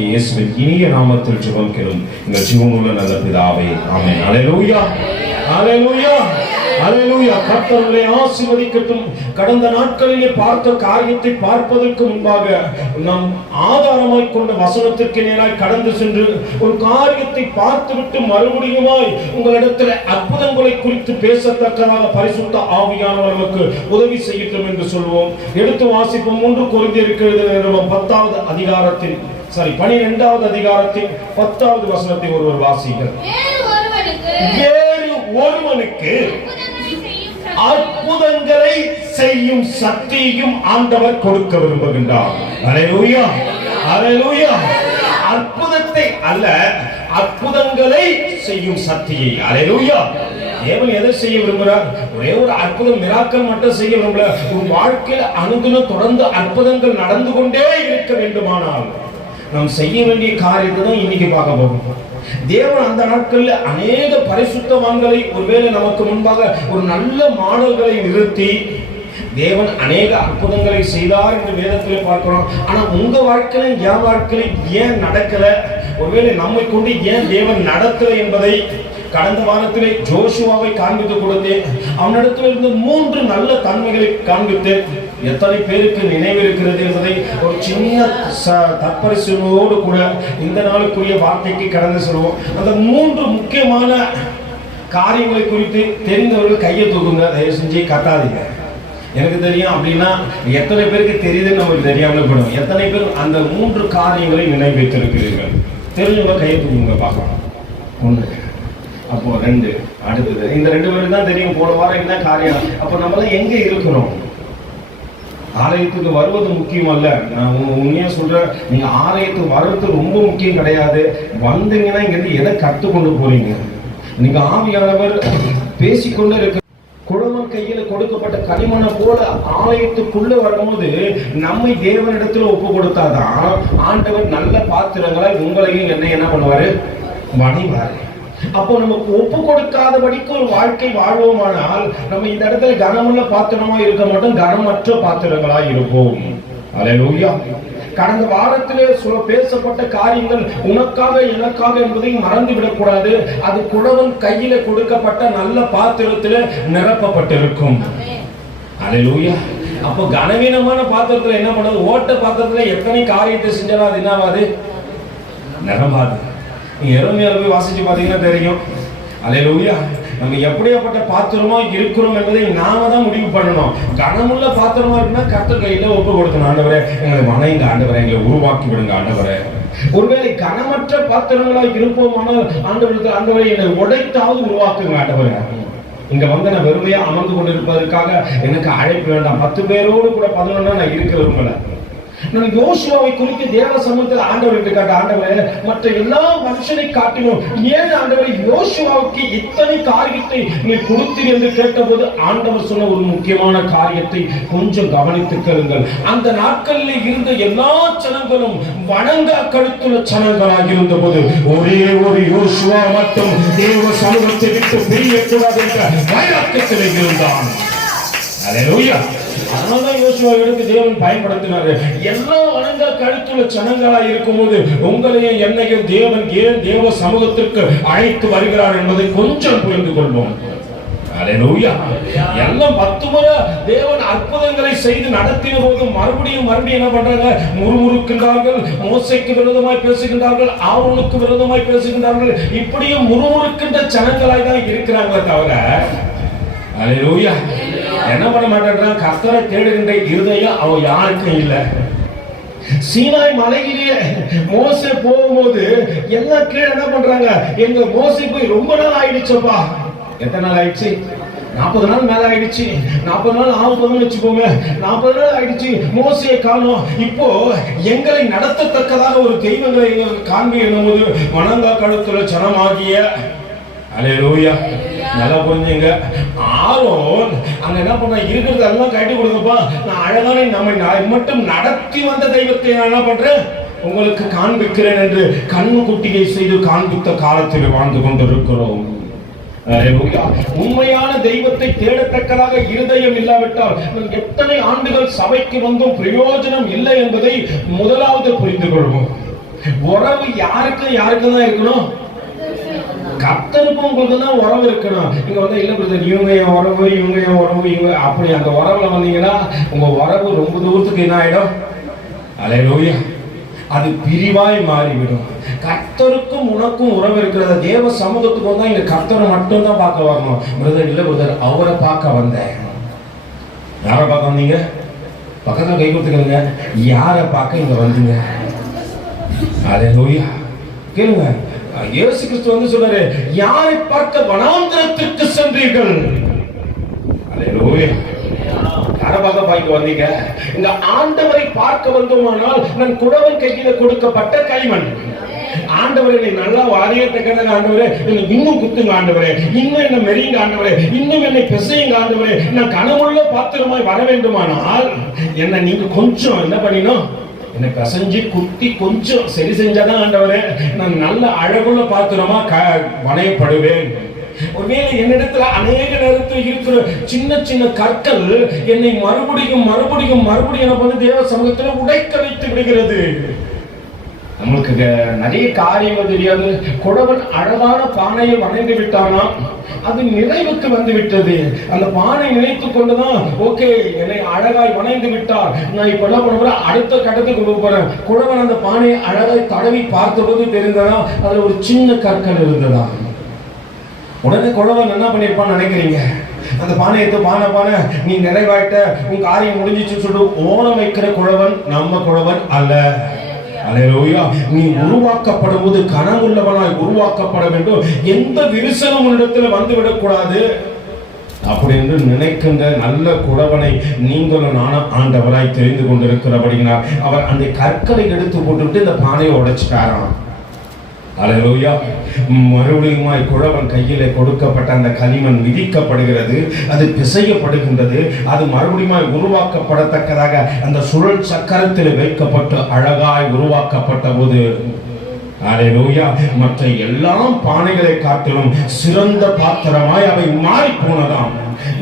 இயேசுவின் இனிய நாமத்தில் ஜெபம் கேளும் எங்கள் ஜீவனுள்ள நல்ல பிதாவே, ஆமென். அல்லேலூயா, அல்லேலூயா, அல்லேலூயா. கர்த்தர் உங்களை ஆசீர்வதிக்கட்டும். கடந்த நாட்களிலே பார்த்த காரியத்தை பார்ப்பதற்கு முன்பாக நாம் ஆதாரமாய் கொண்ட வசனத்திற்கு நேராய் கடந்து சென்று ஒரு காரியத்தை பார்த்துவிட்டு மறுபடியுமாய் உங்களிடத்தில் அற்புதங்களை குறித்து பேசத்தக்கதாக பரிசுத்த ஆவியானவர் நமக்கு உதவி செய்யட்டும் என்று சொல்வோம். எடுத்து வாசிப்போம். 1 கொரிந்தியருக்கு எழுதின நிருபம் 10வது அதிகாரத்தில் 12வது அதிகாரத்தில் 10வது வசனத்தை ஒருவர் வாசிங்கள். வேறு ஒருவனுக்கு அற்புதங்களை செய்யும் சக்தியையும் ஆண்டவர் கொடுக்க விரும்புகின்றார். அல்லேலூயா, அல்லேலூயா. அற்புதத்தை அல்ல, அற்புதங்களை செய்யும் சக்தியை. அல்லேலூயா. தேவன் எதை செய்ய விரும்புகிறார்? ஒரே ஒரு அற்புதம், மிராக்கிள் மட்டும் செய்ய விரும்பல. உன் வாழ்க்கையில் அனுதினம் தொடர்ந்து அற்புதங்கள் நடந்து கொண்டே இருக்க வேண்டுமானால் நாம் செய்ய வேண்டிய காரியத்தை தான் இன்னைக்கு பார்க்க போறோம். தேவன் அந்த நாட்களில் அநேக பரிசுத்தவான்களை ஒருவேளை நமக்கு முன்பாக ஒரு நல்ல மாடல்களை நிறுத்தி தேவன் அநேக அற்புதங்களை செய்தார் என்று வேதத்தில் பார்க்கிறோம். ஆனா உங்க வாழ்க்கையில என் வாழ்க்கையில ஏன் நடக்கல, ஒருவேளை நம்மை கொண்டு ஏன் தேவன் நடக்கல என்பதை கடந்த வாரத்திலே ஜோஷுவாவை காண்பித்து கொடுத்து அவனிடத்தில் இருந்து 3 நல்ல தன்மைகளை காண்பித்து எத்தனை பேருக்கு நினைவு இருக்கிறது என்பதை ஒரு சின்ன தற்பரிசோடு கூட இந்த நாளுக்குரிய வார்த்தைக்கு கடந்து சொல்லுவோம். அந்த 3 முக்கியமான காரியங்களை குறித்து தெரிந்தவர்கள் கையை தூக்குங்க, தயவு செஞ்சு கட்டாதீங்க. எனக்கு தெரியும் அப்படின்னா எத்தனை பேருக்கு தெரியுதுன்னு நமக்கு தெரியாமல் போயிடும். எத்தனை பேர் அந்த 3 காரியங்களை நினைவைத்திருக்கிறீர்கள்? தெரிஞ்சவங்க கையை தூக்குங்க பார்க்கலாம். 1, அப்போ 2, அடுத்தது இந்த 2 பேருக்கு தான் தெரியும் போன வாரம் என்ன காரியம். அப்போ நம்மளாம் எங்க இருக்கிறோம்? ஆலயத்துக்கு வருவது முக்கியம் அல்ல. நான் உண்மையா சொல்றேன், நீங்க ஆலயத்துக்கு வர்றது ரொம்ப முக்கியம் கிடையாது. வந்தீங்கன்னா இங்கிருந்து எதை கற்றுக்கொண்டு போறீங்க? நீங்க ஆவியானவர் பேசிக்கொண்டே இருக்க குழவன் கையில கொடுக்கப்பட்ட களிமண்ணை போல ஆலயத்துக்குள்ள வரும்போது நம்மை தேவனிடத்துல ஒப்பு கொடுத்தாதான் ஆண்டவர் நல்ல பாத்திரங்களை உங்களையும் என்ன பண்ணுவாரு? வணிவாரு. அப்போ நமக்கு ஒப்பு கொடுக்காதபடிக்கு ஒரு வாழ்க்கை வாழ்வோமானால் நம்ம இந்த இடத்துல கனமுள்ள பாத்திரமா இருக்க மாட்டோம், கனமற்ற பாத்திரங்களா இருப்போம். அல்லேலூயா. கடந்த வாரத்திலே பேசப்பட்ட காரியங்கள் உனக்காக எனக்காக என்பதை மறந்து விடக்கூடாது. அது குழவன் கையில கொடுக்கப்பட்ட நல்ல பாத்திரத்துல நிரப்பப்பட்டிருக்கும். அல்லேலூயா. அப்போ கனவீனமான பாத்திரத்துல என்ன பண்ணது? ஓட்ட பாத்திரத்துல எத்தனை காரியத்தை செஞ்சாலும் அது என்னவாது? நிரம்பாது. நீங்க எருமையால போய் வாசிச்சு பாத்தீங்கன்னா தெரியும். அல்லேலூயா. நம்ம எப்படியாப்பட்ட பாத்திரமா இருக்கிறோம் என்பதை நாம தான் முடிவு பண்ணணும். கனமுள்ள பாத்திரமா இருக்குன்னா கர்த்தர் கையில ஒப்பு கொடுக்கணும். ஆண்டவரே எங்களை வணங்க, ஆண்டவரே எங்களை உருவாக்கி விடுங்க ஆண்டவரே. ஒருவேளை கனமற்ற பாத்திரங்களா இருப்போமானால் ஆண்டவரே என்னை உடைத்தாவது உருவாக்குங்க ஆண்டவரே. இங்க வந்து நான் வெறுமையா அமர்ந்து கொண்டிருப்பதற்காக எனக்கு அழைப்பு வேண்டாம். 10 பேரோடு கூட 11 நான் இருக்க விரும்பல. நான் யோசுவாவை குறித்து தேவ சமூகத்தில் ஆண்டவர்கிட்ட கேட்ட, ஆண்டவரே மற்ற எல்லா மனுஷனை காட்டிலும் ஏன் ஆண்டவரை யோசுவாவுக்கு இத்தனை காரியத்தை நீ கொடுத்தீர் என்று கேட்டபோது ஆண்டவர் சொன்ன ஒரு முக்கியமான காரியத்தை கொஞ்சம் கவனித்து கேளுங்கள். அந்த நாட்களில் இருந்த எல்லா ஜனங்களும் வணங்க கழுத்துள்ள ஜனங்களாக இருந்த போது ஒரே ஒரு யோசுவா மட்டும் தேவ சமூகத்தை விட்டு பிரியக்கூடாது என்ற வைராக்கியத்தில் இருந்தான். அல்லேலூயா. அதனால்தான் யோசுவா எடுத்து தேவன் பயன்படுத்தினாரு. எல்லா வணங்க கழுத்துள்ள ஜனங்களா இருக்கும்போது உங்களையும் என்னையும் தேவன் ஏன் தேவ சமூகத்திற்கு அழைத்து வருகிறார் என்பதை கொஞ்சம் புரிந்து கொள்வோம். அல்லேலூயா. எல்லாம் 10 முறை தேவன் அற்புதங்களை செய்து நடத்தின போது மறுபடியும் என்ன பண்றாங்க? முறுமுறுக்கின்றார்கள், மோசேக்கு விரோதமாய் பேசுகின்றார்கள், ஆரோனுக்கு விரோதமாய் பேசுகின்றார்கள். இப்படியும் முறுமுறுக்கின்ற ஜனங்களாய் தான் இருக்கிறாங்களே தவிர அல்லேலூயா என்ன பண்ண மாட்டேன்றான்? கர்த்தரை தேடுகின்ற இருதயம் அவன் யாருக்கும் இல்லை. சீனாய் மலையிலேயே மோசே போகும்போது எல்லாம் கீழே என்ன பண்றாங்க? எங்க மோசே போய் ரொம்ப நாள் ஆயிடுச்சப்பா. எத்தனை நாள் ஆயிடுச்சு? 40 நாள் மேல ஆயிடுச்சு. 40 நாள் ஆகுதுன்னு வச்சுக்கோங்க. 40 நாள் ஆயிடுச்சு, மோசேயை காணோம். இப்போ எங்களை நடத்தத்தக்கதாக ஒரு தெய்வங்களை காண்பி என்னும்போது வணங்கா கழுத்துள்ள ஜனமாகிய அல்லேலூயா. நல்லா புரிஞ்சுங்க. ஆரோன் அங்க என்ன பண்ண? இருக்கிறது எல்லாம் கட்டி கொடுங்கப்பா, நான் அழகான நம்மை மட்டும் நடத்தி வந்த தெய்வத்தை நான் என்ன பண்றேன்? உங்களுக்கு காண்பிக்கிறேன் என்று கண்ணு குட்டியை செய்து காண்பித்த காலத்தில் வாழ்ந்து கொண்டிருக்கிறோம். உண்மையான தெய்வத்தை தேடத்தக்கதாக இருதயம் இல்லாவிட்டால் எத்தனை ஆண்டுகள் சபைக்கு வந்தும் பிரயோஜனம் இல்லை என்பதை முதலாவது புரிந்து கொள்வோம். உறவு யாருக்கு தான் இருக்கணும்? கர்த்தருக்கும் உங்களுக்கு தான் உறவு இருக்கணும். இங்க வந்து இல்ல பிரதர், இவங்க என் உறவு, இவங்க என் உறவு, இவங்க அப்படி அந்த உறவுல வந்தீங்கன்னா உங்க உறவு ரொம்ப தூரத்துக்கு என்ன ஆயிடும்? அல்லேலூயா. அது பிரிவாய் மாறிவிடும். கர்த்தருக்கும் உனக்கும் உறவு இருக்கிறத தேவ சமூகத்துக்கும் தான் இங்க கர்த்தரை மட்டும் தான் பார்க்க வரணும். பிரதர் இல்ல பிரதர், அவரை பார்க்க வந்தேன். யாரை பார்க்க வந்தீங்க? பக்கத்துல கை கொடுத்துக்கங்க. யாரை பார்க்க இங்க வந்தீங்க? அல்லேலூயா. கேளுங்க. இயேசு கிறிஸ்து வந்து சொல்றாரு, யாரை பார்க்க வனாந்திரத்திற்கு சென்றீர்கள்? அல்லேலூயா. யாரை பார்க்க பாய்க்கு வந்தீங்க? இந்த ஆண்டவரை பார்க்க வந்தோமானால் நான் குழவன் கையில கொடுக்கப்பட்ட கைமண். ஆண்டவரை நல்லா வாரியத்தை கேட்டாங்க. ஆண்டவரே என்னை இன்னும் குத்துங்க ஆண்டவரே, இன்னும் என்ன மெரியுங்க ஆண்டவரே, இன்னும் என்னை பிசையுங்க ஆண்டவரே. நான் கனவுள்ள பாத்திரமாய் வர வேண்டுமானால் என்ன நீங்க கொஞ்சம் என்ன பண்ணினோம்? என்னை கசஞ்சி குத்தி கொஞ்சம் சரி செஞ்சாதான் ஆண்டவரே நான் நல்ல அழகுள்ள பாத்திரமா வணையப்படுவேன். ஒருவேளை என்னிடத்துல அநேக நேரத்தில் இருக்கிற சின்ன சின்ன கற்கள் என்னை மறுபடியும் என்ன பண்ணி தேவ சமூகத்துல உடைக்க வைத்து விடுகிறது. நம்மளுக்கு நிறைய காரியங்கள் தெரியாது. குழவன் அழகான பானையை வணைந்து விட்டானா அது நிறைவுக்கு வந்து விட்டது. அந்த பானை நினைத்துக் கொண்டுதான் ஓகே என்னை அழகாய் வணைந்து விட்டார், நான் இப்ப என்ன பண்ண போறேன்? அடுத்த கட்டத்துக்கு கொண்டு போறேன். குழவன் அந்த பானையை அழகாய் தடவி பார்த்தபோது தெரிந்ததா அதுல ஒரு சின்ன கற்கள் இருந்ததா. உடனே குழவன் என்ன பண்ணிருப்பான்னு நினைக்கிறீங்க? அந்த பானை எடுத்து பானை நீ நிறைவாயிட்ட, உன் காரியம் முடிஞ்சிச்சுன்னு சொல்லிட்டு ஓரம் வைக்கிற குழவன் நம்ம குழவன் அல்ல. அல்லேலூயா. நீ உருவாக்கப்படும் போது கனமுள்ளவனாய் உருவாக்கப்பட வேண்டும். எந்த விரிசலும் உன்னிடத்தில் வந்துவிடக் கூடாது அப்படி என்று நினைக்கின்ற நல்ல குழவனை நீங்களும் நானும் ஆண்டவராய் தெரிந்து கொண்டிருக்கிறபடினார் அவர் அந்த கற்களை எடுத்து போட்டுவிட்டு இந்த பானையை உடைச்சிட்டாராம். அல்லேலூயா. மறுபடியுமாய் குழவன் கையிலே கொடுக்கப்பட்ட அந்த களிமண் விதிக்கப்படுகிறது, அது பிசையப்படுகின்றது, அது மறுபடியும் உருவாக்கப்படத்தக்கதாக அந்த சுழல் சக்கரத்தில் வைக்கப்பட்டு அழகாய் உருவாக்கப்பட்ட போது அல்லேலூயா மற்ற எல்லா பானைகளை காட்டிலும் சிறந்த பாத்திரமாய் அவை மாறி போனதாம்.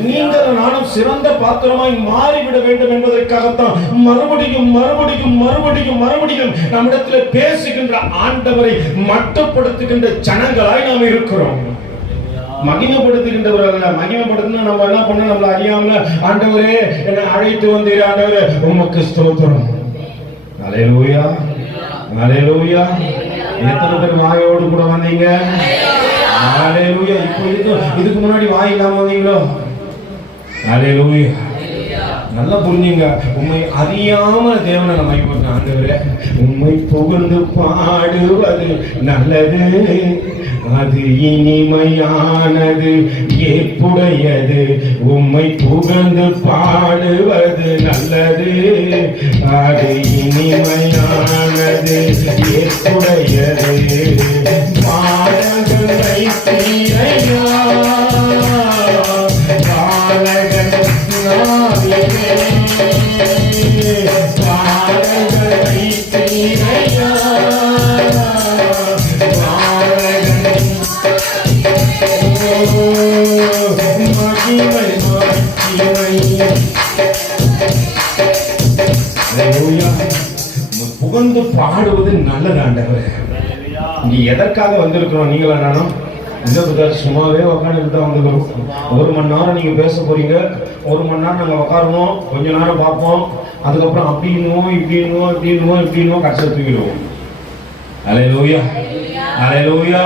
நீங்கள் நானும் சிறந்த பாத்திரமாய் மாறிவிட வேண்டும் என்பதற்காகத்தான் மறுபடியும் மறுபடியும் மறுபடியும் மறுபடியும் நம்மிடத்தில் பேசுகின்ற ஆண்டவரை மட்டுப்படுத்துகின்ற ஜனங்களாய் நாம் இருக்கிறோம். மகிமைப்படுத்துகின்றவர்கள் மகிமைப்படுத்தினா நம்ம என்ன பண்ண நம்மள அறியாமல ஆண்டவரே என்னை அழைத்து வந்தீர் ஆண்டவரே உமக்கு ஸ்தோத்திரம். அல்லேலூயா அல்லேலூயா. எத்தனை பேர் வாயோடு கூட வந்தீங்க? அல்லேலூயா. இப்போ இதுக்கு முன்னாடி வாய் இல்லாம வந்தீங்களோ? அல்லேலூயா. நல்லா புரிஞ்சுங்க. உண்மை அறியாம தேவனை நம்ம மகிமைப்படுத்த ஆண்டவரே உண்மை புகழ்ந்து பாடுவது நல்லது, அது இனிமையானது ஏற்புடையது. உம்மை புகழ்ந்து பாடுவது நல்லது, அது இனிமையானது ஏற்புடையது. பாடங்களை தீரையா பாலகன் நாவிலே, பாடங்களை தீரையா புகழ்ந்து பாடுவது நல்லது ஆண்டவரே. இங்க எதற்காக வந்திருக்கிறோம் நீங்களா நானும்? சும்மாவே உட்காந்துட்டு தான் வந்துக்கிறோம். 1 மணி நேரம் நீங்க பேச போறீங்க, 1 மணி நேரம் நாங்க உட்காருவோம், கொஞ்ச நேரம் பார்ப்போம், அதுக்கப்புறம் அப்படின்னுவோம் இப்படின்னுவோம் இப்படின்னுவோம் இப்படின்னுவோம் கடைசியில் தூக்கிடுவோம். அல்லேலூயா அல்லேலூயா.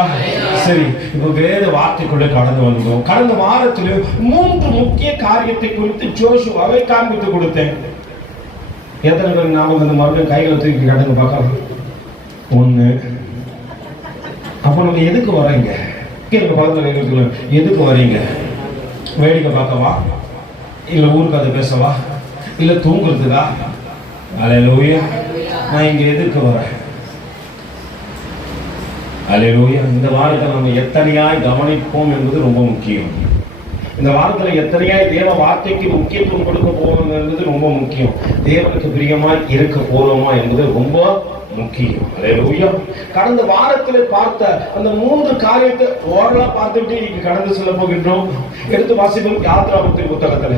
சரி, இப்போ வேத வார்த்தைக்குள்ளே கடந்து வந்துடுவோம். கடந்த வாரத்தில் 3 முக்கிய காரியத்தை குறித்து ஜோஷுவாவை காண்பித்து கொடுத்தேன். எத்தனை பேருக்கு நாம வந்து மறுபடியும் கைகளை தூக்கி கடந்து பார்க்கலாம்? 1. அப்போ நம்ம எதுக்கு வர்றீங்க? எங்க பக்கத்தில் எதுக்கு வர்றீங்க? வேடிக்கை பார்க்கவா, இல்லை ஊருக்கு அதை பேசவா, இல்லை தூங்குறதுக்கா? அல்லேலூயா. நான் இங்க எதுக்கு வரேன்? அல்லேலூயா. இந்த வாரத்தை நம்ம எத்தனையாய் கவனிப்போம் என்பது ரொம்ப முக்கியம். இந்த வாரத்தில் எத்தனையாய் தேவ வார்த்தைக்கு முக்கியத்துவம் கொடுக்க போறோம் என்பது ரொம்ப முக்கியம். தேவனுக்கு பிரியமாய் இருக்க போறோமா என்பது ரொம்ப முக்கியம். அல்லேலூயா. கடந்த வாரத்தில் பார்த்த அந்த 3 காரியத்தை ஓரளா பார்த்துட்டு இன்னைக்கு கடந்து செல்ல போகின்றோம். எடுத்து வாசிப்போம். யாத்ராகமத்தின் புத்தகத்துல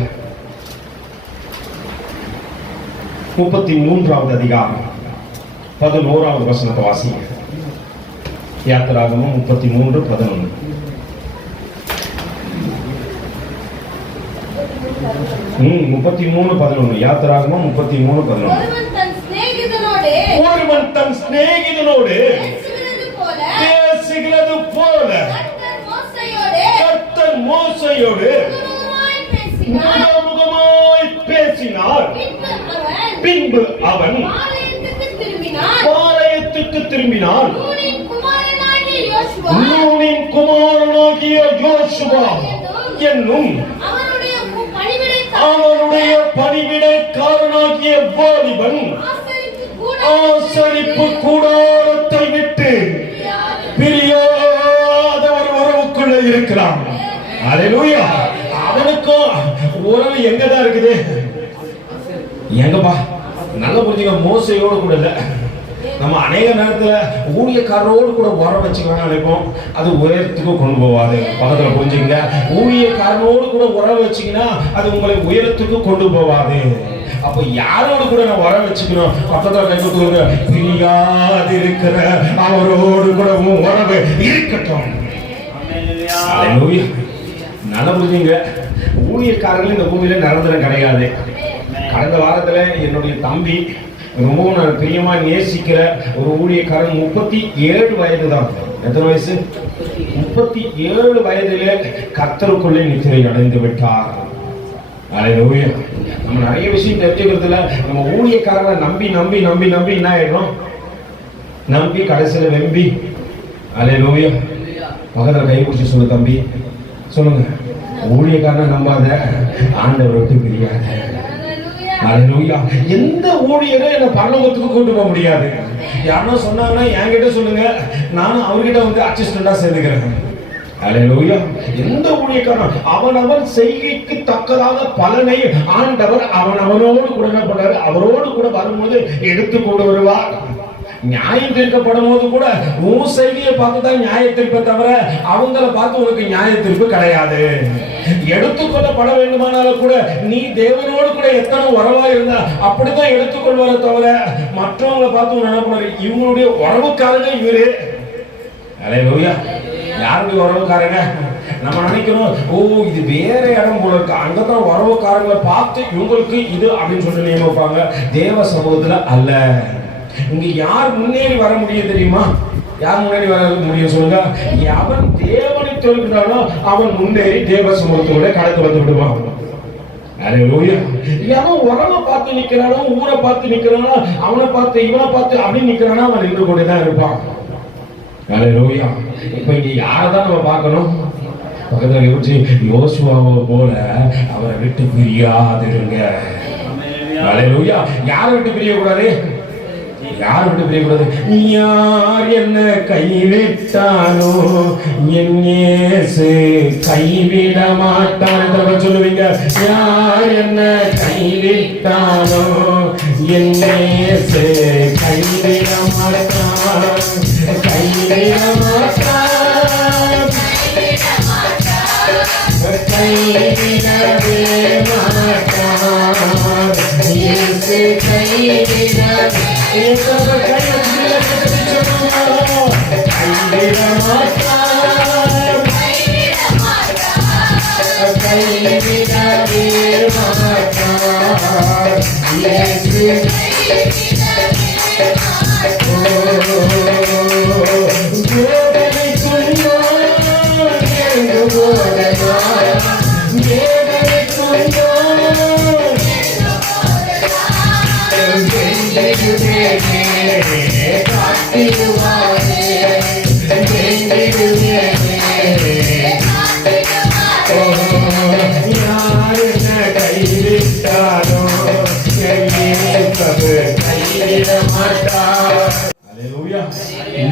33வது அதிகாரம் 11வது வசனத்தை வாசிங்க. யாத்ராகமம் 33:11. ம் 33:11. யாத்ராகமம் 33:11. ஒருவன் தன் சிநேகிதனோடு பேசுகிறது போல கர்த்தர் மோசேயோடு முகமுகமாய் பேசினார். பின்பு அவன் பாளையத்துக்கு திரும்பினார். நூனின் குமாரனாகிய யோசுவா என்னும் அவனுடைய பணிவிடைக்காரனாகிய வாலிபன் ஆசரிப்பு கூடாரத்தை விட்டு பிரியாத ஒரு உறவுக்குள்ள இருக்கிறான். அல்லேலூயா. அவனுக்கும் உறவு எங்கதான் இருக்குது? எங்கப்பா? நல்ல புரிஞ்சுங்க. மோசையோடு கூட இல்ல. நம்ம அநேக நேரத்துல ஊழியக்காரரோடு கூட உறவு வச்சுக்கலாம் நினைப்போம். அது உயரத்துக்கு கொண்டு போவாது. பக்கத்துல புரிஞ்சுங்க. ஊழியக்காரனோடு கூட உறவு வச்சீங்கன்னா அது உங்களை உயரத்துக்கு கொண்டு போவாது. அப்ப யாரோடு கூட நான் உறவு வச்சுக்கணும்? பக்கத்துல கைப்பற்றுவங்க பிரியாது இருக்கிற அவரோடு கூட உறவு இருக்கட்டும். நல்ல புரிஞ்சுங்க. ஊழியக்காரர்கள் இந்த பூமியில நிரந்தரம் கிடையாது. கடந்த வாரத்துல என்னுடைய தம்பி ரொம்பவும் நான் பிரியமா நேசிக்கிற ஒரு ஊழியக்காரன் 37 வயது தான். எத்தனை வயசு? 37 வயதிலே கர்த்தருக்குள்ளே நித்திரை அடைந்து விட்டார். அல்லேலூயா. நம்ம நிறைய விஷயம் தெரிஞ்சுக்கிறதுல நம்ம ஊழியக்காரங்களை நம்பி நம்பி நம்பி நம்பி என்ன ஆயிடும், நம்பி கடைசியில வெம்பி. அல்லேலூயா. பக்கத்துல கை பிடிச்சி சொல்லு தம்பி, சொல்லுங்க, ஊழியக்காரனை நம்பாத, ஆண்டவரை விட்டு பிரியாத. அல்லேலூயா. எந்த ஊழியரும் என்ன பரலோகத்துக்கு கூட்டு போக முடியாது. யாருன்னா சொன்னாங்கன்னா என்கிட்ட சொல்லுங்க, நானும் அவர்கிட்ட வந்து அசிஸ்டண்டா சேர்ந்துக்கிறேன். அல்லேலூயா. எந்த ஊழியக்காரன் அவனவன் செய்கைக்கு தக்கதாக பலனை ஆண்டவர் அவனவனோடு கூட என்ன பண்றாரு, அவரோடு கூட வரும்போது எடுத்து கொண்டு வருவார். நியாயம் தீர்க்கப்படும் போது கூட உன் செய்தியை பார்த்து தான் நியாய தீர்ப்பை தவிர அவங்கள பார்த்து உனக்கு நியாய தீர்ப்பு கிடையாது. எடுத்துக்கொள்ளப்பட வேண்டுமானாலும் கூட நீ தேவனோடு கூட எத்தனை உறவா இருந்தா அப்படிதான் எடுத்துக்கொள்வார தவிர மற்றவங்களை பார்த்து என்ன பண்ணாரு, இவங்களுடைய உறவுக்காரங்க இவரு. அல்லேலூயா. யாருடைய உறவுக்காரங்க? நம்ம நினைக்கிறோம், ஓ இது வேற இடம் போல இருக்கு, அங்கதான் உறவுக்காரங்களை பார்த்து இவங்களுக்கு இது அப்படின்னு சொல்லி நியமிப்பாங்க. தேவ சமூகத்துல அல்ல. இங்க யார் முன்னேறி வர முடியும் தெரியுமா? யார் முன்னேறி வர முடியும் சொல்லுங்க? அவன் தேவனை தொழுகிறானோ அவன் முன்னேறி தேவ சமூகத்தோட கடந்து வந்து விடுவான். அல்லேலூயா. எவன் உறவை பார்த்து நிக்கிறானோ, ஊரை பார்த்து நிக்கிறானோ, அவனை பார்த்து இவனை பார்த்து அப்படின்னு நிக்கிறானோ அவன் நின்று கொண்டுதான் இருப்பான். அல்லேலூயா. இப்ப இங்க யாரதான் நம்ம பார்க்கணும்? பக்கத்துல யோசிச்சு, யோசுவாவை போல அவரை விட்டு பிரியாதிருங்க. அல்லேலூயா. யாரை விட்டு பிரியக்கூடாது? யார் விட்டு பிரியக்கூடாது? யார் என்ன கைவிட்டானோ என் இயேசு கைவிட மாட்டான். சொல்லுவீங்க, யார் என்ன கைவிட்டானோ என் இயேசு கைவிட மாட்டான், கைவிட மாட்டான், கைவிடவே மாட்டான், இயேசு கைவிடவே.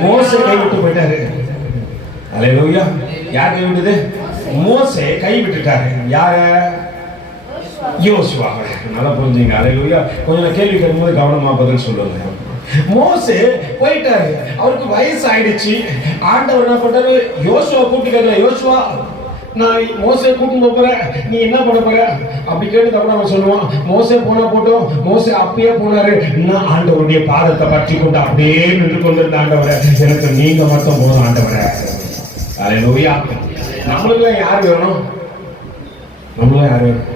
மோசே கைவிட்டு போயிட்டாரு. அல்லேலூயா. யார் கைவிட்டது? மோசே கைவிட்டுட்டாரு. யார? யோசுவா. நல்லா புரிஞ்சுங்க. அல்லேலூயா. கொஞ்சம் கேள்வி கேட்கும்போது கவனமா பதில் சொல்லுங்க. மோசே போயிட்டாரு, அவருக்கு வயசு ஆயிடுச்சு. ஆண்டவர் என்ன பண்றாரு, யோசுவா கூப்பிட்டு கேட்கல, யோசுவா நான் மோசே கூட்டிட்டு போறேன், நீ என்ன பண்ண போற அப்படி கேட்டு தவிர அவன் சொல்லுவான், மோசே போனா போட்டோம், மோசே அப்பயே போனாரு, நான் ஆண்டவருடைய பாதத்தை பற்றி கொண்டு அப்படியே நின்று கொண்டிருந்த ஆண்டவரை, எனக்கு நீங்க மட்டும் போதும் ஆண்டவரை. அல்லேலூயா. நம்மளுக்கு யார் வேணும்? நம்மளும் யார் வேணும்?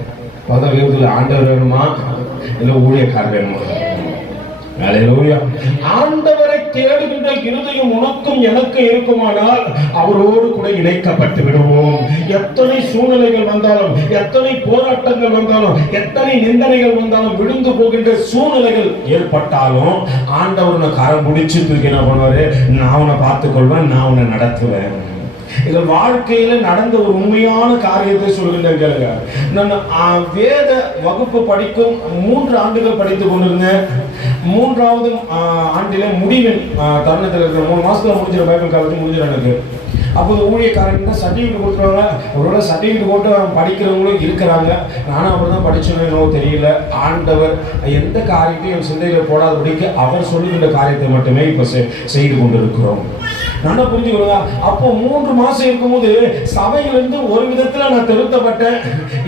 பதவியில் ஆண்டவர் வேணுமா இல்ல ஊழியக்காரர் வேணுமா? அல்லேலூயா. ஆண்டவரை தேடுகின்ற இருதயம் உனக்கும் எனக்கு இருக்குமானால் அவரோடு கூட இணைக்கப்பட்டு விடுவோம். எத்தனை சூழ்நிலைகள் வந்தாலும், எத்தனை போராட்டங்கள் வந்தாலும், எத்தனை நிந்தனைகள் வந்தாலும், விழுந்து போகின்ற சூழ்நிலைகள் ஏற்பட்டாலும் ஆண்டவர் கரம் பிடிச்சு தூக்கி என்ன பண்ணுவாரு, நான் உன்னை பார்த்துக் கொள்வேன், நான் உன்னை நடத்துவேன். இது வாழ்க்கையில நடந்த ஒரு உண்மையான காரியத்தை சொல்லுகின்றேன் கேளுங்க. நான் வேத வகுப்பு படிக்கும் 3 ஆண்டுகள் படித்துக் கொண்டிருந்தேன். 3வது ஆண்டில முடிவின் தருணத்தில் இருக்கிற 3 மாசத்துல முடிஞ்சிட பைபிள் காலேஜ் முடிஞ்சிட எனக்கு. அப்போது ஊழியக்காரங்க சர்டிஃபிகேட் கொடுத்துருவாங்க. அவரோட சர்டிஃபிகேட் போட்டு படிக்கிறவங்களும் இருக்கிறாங்க. நானும் அப்படி தான் படிச்சோன்னு தெரியல. ஆண்டவர் எந்த காரியத்தையும் என் சிந்தையில் போடாதபடிக்கு அவர் சொல்லுகின்ற காரியத்தை மட்டுமே இப்போ செய்து கொண்டிருக்கிறோம். நல்லா புரிஞ்சுக்கொள்ளுங்க. அப்போ 3 மாசம் இருக்கும்போது சபையிலிருந்து ஒரு விதத்துல நான் திருத்தப்பட்டேன்,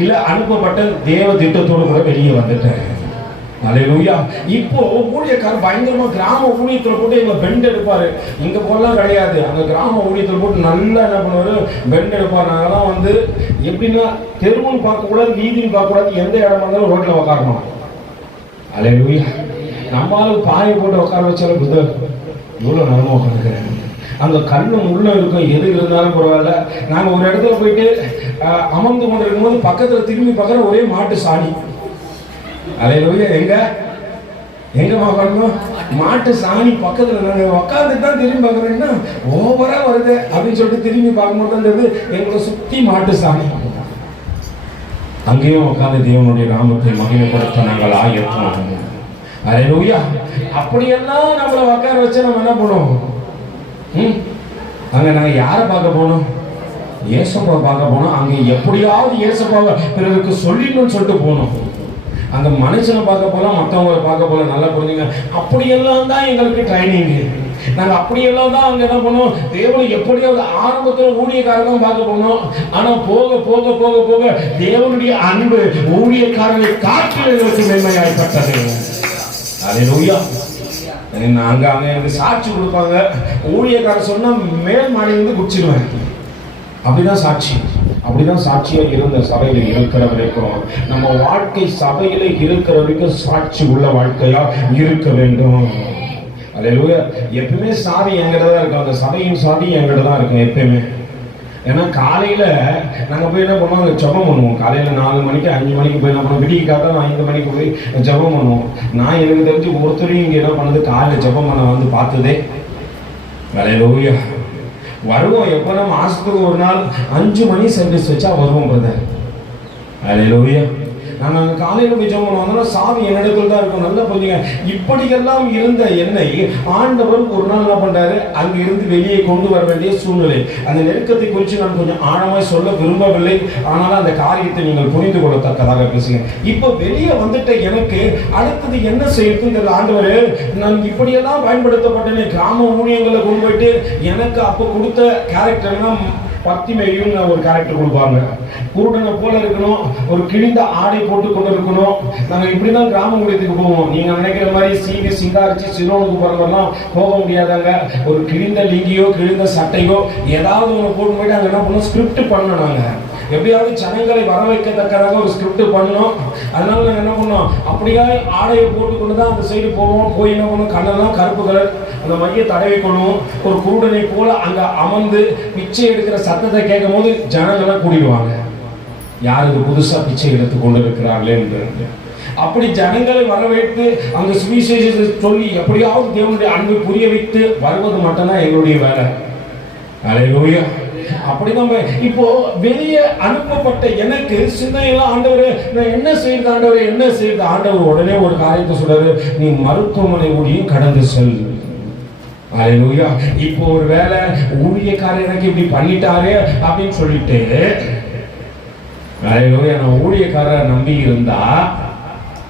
இல்ல அனுப்பப்பட்டேன், தேவ திட்டத்தோடு கூட வெளியே வந்துட்டேன். அல்லேலூயா. இப்போ ஊழியக்காரர் பயங்கரமா கிராம ஊழியத்துல போட்டு எங்க பெண்ட் எடுப்பாரு. இங்க போலாம் கிடையாது, அங்க கிராம ஊழியத்துல போட்டு நல்லா என்ன பண்ணுவாரு, பெண்ட் எடுப்பாரு. நாங்கெல்லாம் வந்து எப்படின்னா தெருவுன்னு பார்க்க கூடாது, வீதின்னு பார்க்க கூடாது, எந்த இடமா இருந்தாலும் ரோட்ல உட்காரணும். அல்லேலூயா. நம்மளால பாயை போட்டு உட்கார வச்சாலும் புத்தர் இவ்வளவு நேரமா உட்காந்துக்கிறேன். அந்த கல்லு முள்ள இருக்கும், எது இருந்தாலும் பரவாயில்ல. நாங்கள் ஒரு இடத்துல போயிட்டு அமர்ந்து கொண்டு இருக்கும்போது பக்கத்தில் திரும்பி பார்க்குற ஒரே மாட்டு சாணி. அல்லேலூயா. எங்கம்மா பார்க்கணும்? மாட்டு சாணி பக்கத்தில் நாங்கள் உட்காந்துட்டு தான் திரும்பி பார்க்குறோன்னா ஓவராக வருது அப்படின்னு சொல்லிட்டு திரும்பி பார்க்கும்போது தான் தெரியுது எங்களை சுற்றி மாட்டு சாணி. அங்கேயும் உட்காந்து தேவனுடைய நாமத்தை மகிமைப்படுத்த நாங்கள் ஆயத்தம். அல்லேலூயா. அப்படியெல்லாம் நம்மளை உட்கார வச்சு நம்ம என்ன பண்ணுவோம்? அங்கே நாங்கள் யாரை பார்க்க போனோம்? இயேசுப்பா பார்க்க போனோம். அங்கே எப்படியாவது இயேசுப்பாவை பிறருக்கு சொல்லிடணும்னு சொல்லிட்டு போனோம். அந்த மனுஷனை பார்க்க போகலாம், மற்றவங்களை பார்க்க போகலாம். நல்லா புரிஞ்சுங்க. அப்படியெல்லாம் தான் எங்களுக்கு ட்ரைனிங்கு. நாங்கள் அப்படியெல்லாம் தான் அங்கே என்ன பண்ணோம்? தேவனை எப்படியாவது ஆரம்பத்தில் ஊழியக்காரன் பார்க்க போனோம். ஆனால் போக போக போக போக தேவனுடைய அன்பு ஊழியக்காரனை காட்டில் எங்களுக்கு மேன்மையாய்ப்பட்டது. அல்லேலூயா. அங்கே எனக்கு சாட்சி கொடுப்பாங்க. ஊழியக்காரர் சொன்னால் மேல் மாடியிலிருந்து குடிச்சிருவேன். அப்படிதான் சாட்சி. அப்படிதான் சாட்சியா இருந்த சபையில இருக்கிற வரைக்கும் நம்ம வாழ்க்கை சபையில இருக்கிற வரைக்கும் சாட்சி உள்ள வாழ்க்கையா இருக்க வேண்டும். அல்லேலூயா. எப்பவுமே சாவி என்கிட்ட தான் இருக்கும். அந்த சபையின் சாவி என்கிட்ட தான் இருக்கும் எப்பயுமே. ஏன்னா காலையில நாங்க போய் என்ன பண்ணுவோம்? ஜெபம் பண்ணுவோம். காலையில 4 மணிக்கு 5 மணிக்கு போய் என்ன பண்ணுவோம்? விடியக்காக 5 மணிக்கு போய் ஜெபம் பண்ணுவோம். நான் எனக்கு தெரிஞ்சு ஒருத்தரையும் இங்க என்ன பண்ணது காலையில ஜெபம் பண்ண வந்து பார்த்ததே. அல்லேலூயா. வருவோம். எப்போ நம்ம மாசத்துக்கு ஒரு நாள் 5 மணி சர்வீஸ் வச்சா வருவோம் பிரதர். அல்லேலூயா. நாங்கள் அங்கே காலையில் போய் ஜெபம் பண்ணுவோம்னா சாமி என்னிடத்தில் தான் இருக்கும். நல்லா புரிஞ்சுங்க. இப்படியெல்லாம் இருந்த என்னை ஆண்டவர் ஒரு நாள் என்ன பண்ணுறாரு? அங்கே இருந்து வெளியே கொண்டு வர வேண்டிய சூழ்நிலை. அந்த நெருக்கத்தை குறித்து நான் கொஞ்சம் ஆழமாய் சொல்ல விரும்பவில்லை. ஆனாலும் அந்த காரியத்தை நீங்கள் புரிந்து கொள்ளத்தக்கதாக பேசுங்க. இப்போ வெளியே வந்துட்ட எனக்கு அடுத்தது என்ன செய்யுதுங்கிறது ஆண்டவர் நான் இப்படியெல்லாம் பயன்படுத்தப்பட்டேன்னு கிராம ஊழியங்களை கொண்டு போயிட்டு எனக்கு அப்போ கொடுத்த கேரக்டர்னா பத்திமையும் ஒரு கேரக்டர் கொடுப்பாங்க. குருடனை போல இருக்கணும், ஒரு கிழிந்த ஆடை போட்டு கொண்டு இருக்கணும். நாங்கள் இப்படிதான் கிராம ஊழியத்துக்கு போவோம். நீங்க நினைக்கிற மாதிரி சீவி சிங்காரிச்சு சிலோனுக்கு போறதெல்லாம் போக முடியாதாங்க. ஒரு கிழிந்த லிங்கியோ கிழிந்த சட்டையோ ஏதாவது ஒன்று போட்டு போயிட்டு அங்கே என்ன பண்ணோம்? ஸ்கிரிப்ட் பண்ணோம். நாங்கள் எப்படியாவது ஜனங்களை வர வைக்கத்தக்கதாக ஒரு ஸ்கிரிப்ட் பண்ணோம். அதனால நாங்கள் என்ன பண்ணோம்? அப்படியே ஆடையை போட்டுக்கொண்டு தான் அந்த சைடு போவோம். போய் என்ன பண்ணுவோம்? கண்ணெல்லாம் கருப்பு கலர் அந்த மைய தடவிக்கணும். ஒரு குருடனை போல அங்கே அமர்ந்து பிச்சை எடுக்கிற சத்தத்தை கேட்கும் போது ஜனங்கள்லாம் கூடிடுவாங்க. யாருக்கு புதுசாக பிச்சை எடுத்து கொண்டு இருக்கிறார்களே என்று. அப்படி ஜனங்களை வரவேற்று அங்கே சுவிசேஷத்தை சொல்லி எப்படியாவது தேவனுடைய அன்பை புரிய வைத்து வருவது மட்டும்தான் எங்களுடைய வேலை. அல்லேலூயா. அப்படிதான் இப்போ வெளியே அனுப்பப்பட்ட எனக்கு சிந்தையெல்லாம் ஆண்டவரே நான் என்ன செய்யறது? ஆண்டவரே என்ன செய்யறது? ஆண்டவர் உடனே ஒரு காரியத்தை சொல்றாரு, நீ மருத்துவமனை ஊழியம் கடந்து செல். அல்லேலூயா. இப்போ ஒரு வேலை ஊழியக்காரர் எனக்கு இப்படி பண்ணிட்டாரு அப்படின்னு சொல்லிட்டு அல்லேலூயா. நான் ஊழியக்காரரை நம்பி இருந்தா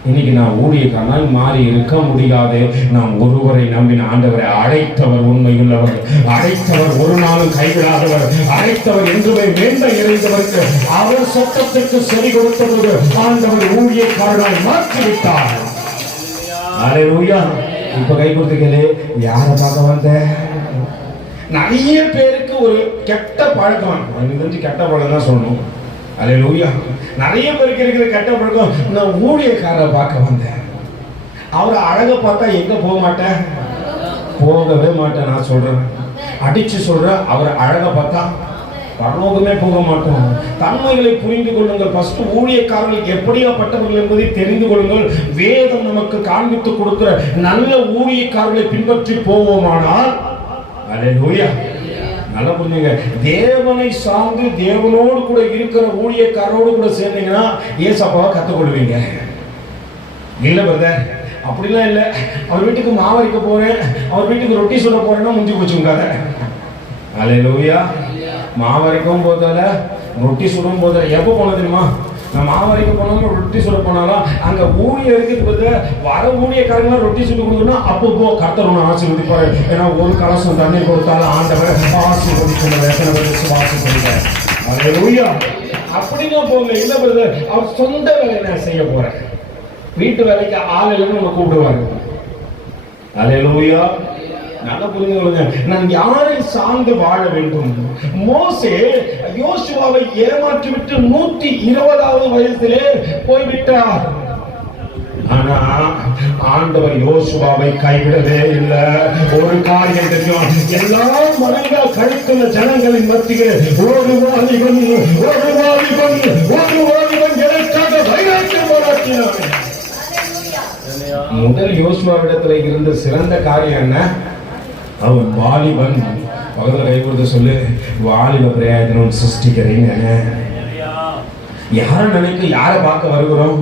இன்னைக்கு நான் ஊழியக்காரனாய் மாறி இருக்க முடியாது. நான் ஒருவரை நம்பின ஆண்டவரை அழைத்தவர் உண்மையுள்ளவர், அழைத்தவர் ஒரு நாளும் கைவிடாதவர், அழைத்தவர் என்றுமே மேன்மை இறைந்தவருக்கு அவர் சத்தத்திற்கு செவி கொடுத்தவர் ஆண்டவர் ஊழியக்காரனாய் மாற்றிவிட்டார். அல்லேலூயா. இப்ப கை கொடுத்துக்கலே யாரை பார்க்க வந்த? நிறைய பேருக்கு ஒரு கெட்ட பழக்கம், எனக்கு தெரிஞ்சு கெட்ட பழக்கம் தான் சொல்லணும். அல்லேலூயா. நிறைய பேருக்கு இருக்கிற கெட்ட பழக்கம், நான் ஊழியக்காரரை பார்க்க வந்தேன். அவரை அழக பார்த்தா எங்க போக மாட்டேன்? போகவே மாட்டேன். நான் சொல்றேன், அடிச்சு சொல்றேன், அவரை அழக பார்த்தா பரலோகமே போக மாட்டோம். தன்மைகளை புரிந்து கொள்ளுங்கள். ஃபர்ஸ்ட் ஊழியக்காரர்கள் எப்படியாப்பட்டவர்கள் என்பதை தெரிந்து கொள்ளுங்கள். வேதம் நமக்கு காண்பித்து கொடுக்கிற நல்ல ஊழியக்காரர்களை பின்பற்றி போவோமானால் அல்லேலூயா. நல்லா புரிஞ்சுங்க. தேவனை சார்ந்து தேவனோடு கூட இருக்கிற ஊழியக்காரோடு கூட சேர்ந்தீங்கன்னா ஏசப்பாவை கற்றுக்கொள்வீங்க. இல்லை பிரதர், அப்படிலாம் இல்லை. அவர் வீட்டுக்கு மாவரைக்க போறேன், அவர் வீட்டுக்கு ரொட்டி சுட போறேன்னா முடிஞ்சு போச்சுங்காத. அல்லேலூயா. மாவரைக்கும் போதால ரொட்டி சுடும் போதால எப்போ போன தெரியுமா? நான் மாவரைக்க போனாலும் ரொட்டி சுட போனாலும் அங்கே ஊழிய இருக்கிறது வர ஊழியக்காரங்களாம் ரொட்டி சுட்டு கொடுக்கணும். அப்போ கர்த்தர் ஒன்று ஆசீர்வதிப்பாரு. ஏன்னா ஒரு கலசம் தண்ணி கொடுத்தாலும் ஆண்டவர் ஆசீர்வதிக்கிறார். எத்தனை பேர் விசுவாசம் பண்ணுறேன்? அல்லேலூயா. அப்படிதான் போங்க. இல்லை பிரதர், அவர் சொந்த வேலையை நான் செய்ய போறேன், வீட்டு வேலைக்கு ஆள் இல்லைன்னு நம்ம கூப்பிடுவாங்க. அல்லேலூயா. நல்லா புரிந்து கொள்ளுங்க. நான் யாரை சார்ந்து வாழ வேண்டும்? மோசே யோசுவாவை ஏமாற்றிவிட்டு 120வது வயதிலே போய்விட்டார். ஆனா ஆண்டவர் யோசுவாவை கைவிடவே இல்லை. ஒரு காரியம் தெரியும், எல்லா மனங்க கழுத்துள்ள ஜனங்களின் மத்தியில் ஒரு வாலிபன் எனக்காக வைராக்கியம் போராட்டினான். முதல் யோசுவாவிடத்துல இருந்த சிறந்த காரியம் என்ன? அவன் வாலிபன். பக்கத்துல கை கொடுத்து சொல்லு, வாலிப பிரயோஜனம் சிருஷ்டிக்கிறீங்க. யாரை நினைக்க யாரை பார்க்க வருகிறோம்?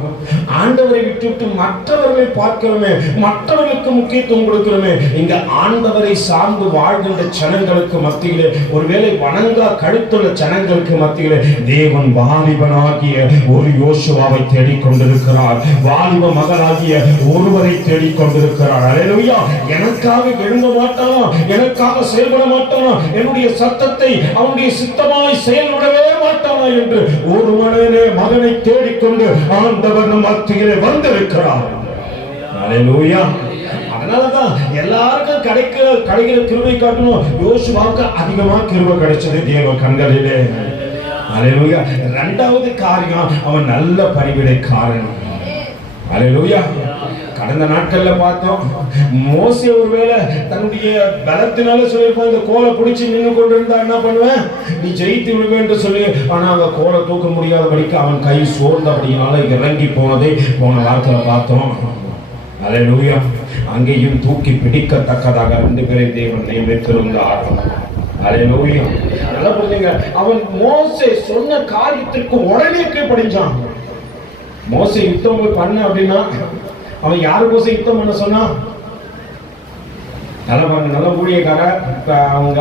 ஆண்டவரை விட்டுவிட்டு மற்றவர்களை பார்க்கிறோமே, மற்றவர்களுக்கு முக்கியத்துவம் கொடுக்கிறோமே. இங்க ஆண்டவரை சார்ந்து வாழ்கின்ற ஜனங்களுக்கு மத்தியிலே, ஒருவேளை வணங்கா கழுத்துள்ள ஜனங்களுக்கு மத்தியிலே தேவன் வாலிபனாகிய ஒரு யோசுவாவை தேடிக்கொண்டிருக்கிறார். வாலிப மகனாகிய ஒருவரை தேடிக்கொண்டிருக்கிறார். அல்லேலூயா. எனக்காக எழும்ப மாட்டானா, எனக்காக செயல்பட மாட்டானா, என்னுடைய சத்தத்தை அவனுடைய சித்தமாய் செயல்படவே மாட்டானா என்று ஒரு மகனை தேடிக்கொண்டு ஆண்டவர் மத்தியிலே வந்திருக்கிறார். அல்லேலூயா. அதனாலதான் எல்லாருக்கும் கிடைக்கிற கிருபை காட்டணும். யோசுவாவுக்கு அதிகமா கிருபை கிடைச்சது தேவ கண்களிலே. அல்லேலூயா. இரண்டாவது காரியம், அவன் நல்ல பணிவிடைக்காரன். அல்லேலூயா. கடந்த நாட்கள்ல பார்த்தோம், மோசே ஒருவேளை தன்னுடைய பலத்தினால சொல்லியிருப்பான், இந்த கோலை பிடிச்சி நின்று கொண்டு இருந்தா என்ன பண்ணுவேன், நீ ஜெயித்து விடுவேன் என்று சொல்லி. ஆனா அந்த கோலை தூக்க முடியாதபடிக்கு அவன் கை சோர்ந்தபடினால இறங்கி போனதை போன வாரத்துல பார்த்தோம். அல்லேலூயா. அங்கேயும் தூக்கி பிடிக்கத்தக்கதாக 2 பேரை தேவன் நியமித்திருந்தார். அல்லேலூயா. நல்லா புரிஞ்சுங்க. அவன் மோசே சொன்ன காரியத்திற்கு உடனே கீழ்ப்படிஞ்சான். மோசே யுத்தம் பண்ண அப்படின்னா அவன் யாருக்கோசம் யுத்தம் பண்ண சொன்னா? நல்ல ஊழியக்காரன், அவங்க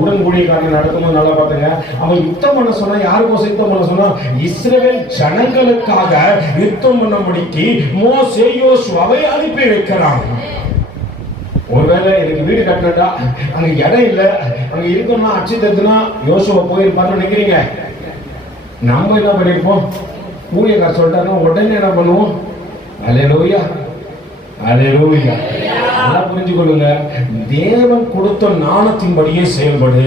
உடன் ஊழியக்காரன் நடக்கும்போது நல்லா பார்த்துங்க. அவன் யுத்தம் பண்ண சொன்னா யாருக்கோசம் யுத்தம் பண்ண சொன்னா? இஸ்ரவேல் ஜனங்களுக்காக யுத்தம் பண்ணும்படிக்கு மோசே யோசுவாவை அனுப்பி வைக்கிறான். ஒருவேளை எனக்கு வீடு கட்டணும்டா, அங்க இடம் இல்லை, அங்க இருக்கணும்னா அச்சு தத்துனா யோசுவா போயிருப்பான்னு நினைக்கிறீங்க? நம்ம என்ன பண்ணிருப்போம்? ஊழியக்காரர் சொல்லிட்டாருன்னா உடனே என்ன பண்ணுவோம்? அல்லேலூயா. அல்லேலூயா. நல்லா புரிஞ்சு கொள்ளுங்க. தேவன் கொடுத்த ஞானத்தின்படியே செயல்படு.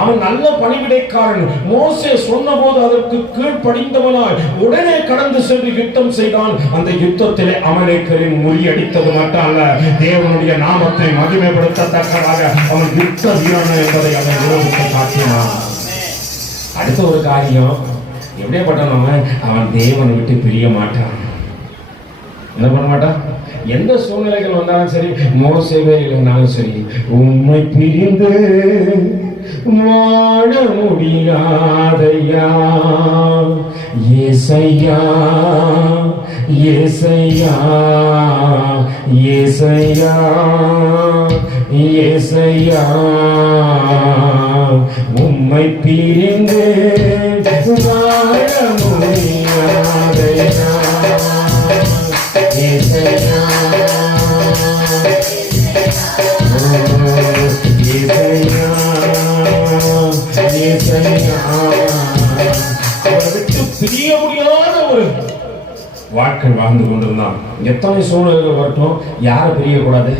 அவன் நல்ல பணிவிடைக்காரன். மோசே சொன்ன போது அதற்கு கீழ்ப்படிந்தவனாய் உடனே கடந்து சென்று யுத்தம் செய்தான். அந்த யுத்தத்திலே அமலேக்கரின் முறியடித்தது மட்டுமல்ல, தேவனுடைய நாமத்தை மகிமைப்படுத்தத்தக்கதாக அவன் யுத்த வீரன் என்பதை அவன் நிரூபித்து காட்டினான். அடுத்த ஒரு காரியம், எப்படிப்பட்டவன்? அவன் தேவனை விட்டு பிரிய மாட்டான். என்ன பண்ண மாட்டான்? எந்த சூழ்நிலைகள் வந்தாலும் சரி, மோசேவே இல்லைனாலும் சரி, உம்மை பிரிந்து வாழ முடியாதையா ஏசையா, ஏசையா, ஏசையா, ஏசையா, உம்மை பிரிந்து வாழ முடியாதையா ஏசையா, ஏசையா, ஏசையா. அவரை விட்டு பிரிய முடியாத ஒரு வாழ்க்கை வாழ்ந்து கொண்டிருந்தான். எத்தனை சூழ்நிலைகள் வரட்டும், யாரை பிரியக்கூடாது?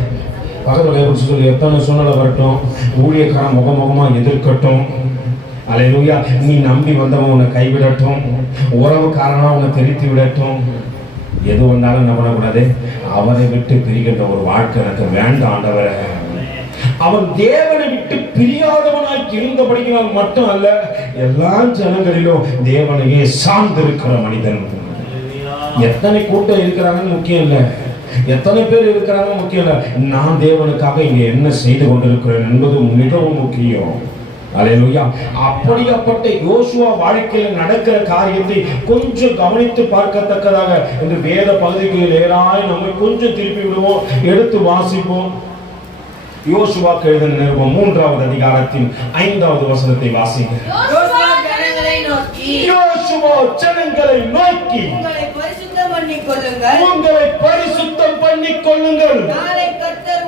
பக்கத்தில் கைப்பிடிச்சு சொல்லி, எத்தனை சூழ்நிலை வரட்டும், ஊழியக்காரன் முகமுகமா எதிர்க்கட்டும். அல்லேலூயா. நீ நம்பி வந்தவன் உன்னை கைவிடட்டும், உறவுக்காரனா உன்னை தெரித்து விடட்டும், எது வந்தாலும் என்ன பண்ணக்கூடாது? அவரை விட்டு பிரிகின்ற ஒரு வாழ்க்கை எனக்கு வேண்டாம் ஆண்டவரே. அவன் தேவனை விட்டு பிரியாதவனாய் இருந்தபடியால் மட்டும் அல்ல, எல்லா ஜனங்களிலும் தேவனையே சார்ந்திருக்கிற மனிதன். எத்தனை கூட்டம் இருக்கிறாங்கன்னு முக்கியம் இல்லை, எத்தனை பேர் இருக்கிறாங்க முக்கியம் இல்லை, நான் தேவனுக்காக இங்க என்ன செய்து கொண்டிருக்கிறேன் என்பது மிகவும் முக்கியம். அல்லேலூயா. அப்படிப்பட்ட யோசுவா வாழ்க்கையில் நடக்கிற காரியத்தை கொஞ்சம் கவனித்து பார்க்கத்தக்கதாக இந்த வேத பகுதிகளில் ஏறாய் நம்மை கொஞ்சம் திருப்பி விடுவோம், எடுத்து வாசிப்போம். யோசுவா எழுதின நிருபம் 3வது அதிகாரத்தின் 5வது வசனத்தை வாசிங்க. யோசுவா ஜனங்களை நோக்கி, உங்களை பரிசுத்தம் பண்ணிக் கொள்ளுங்கள், நாளை கர்த்தர்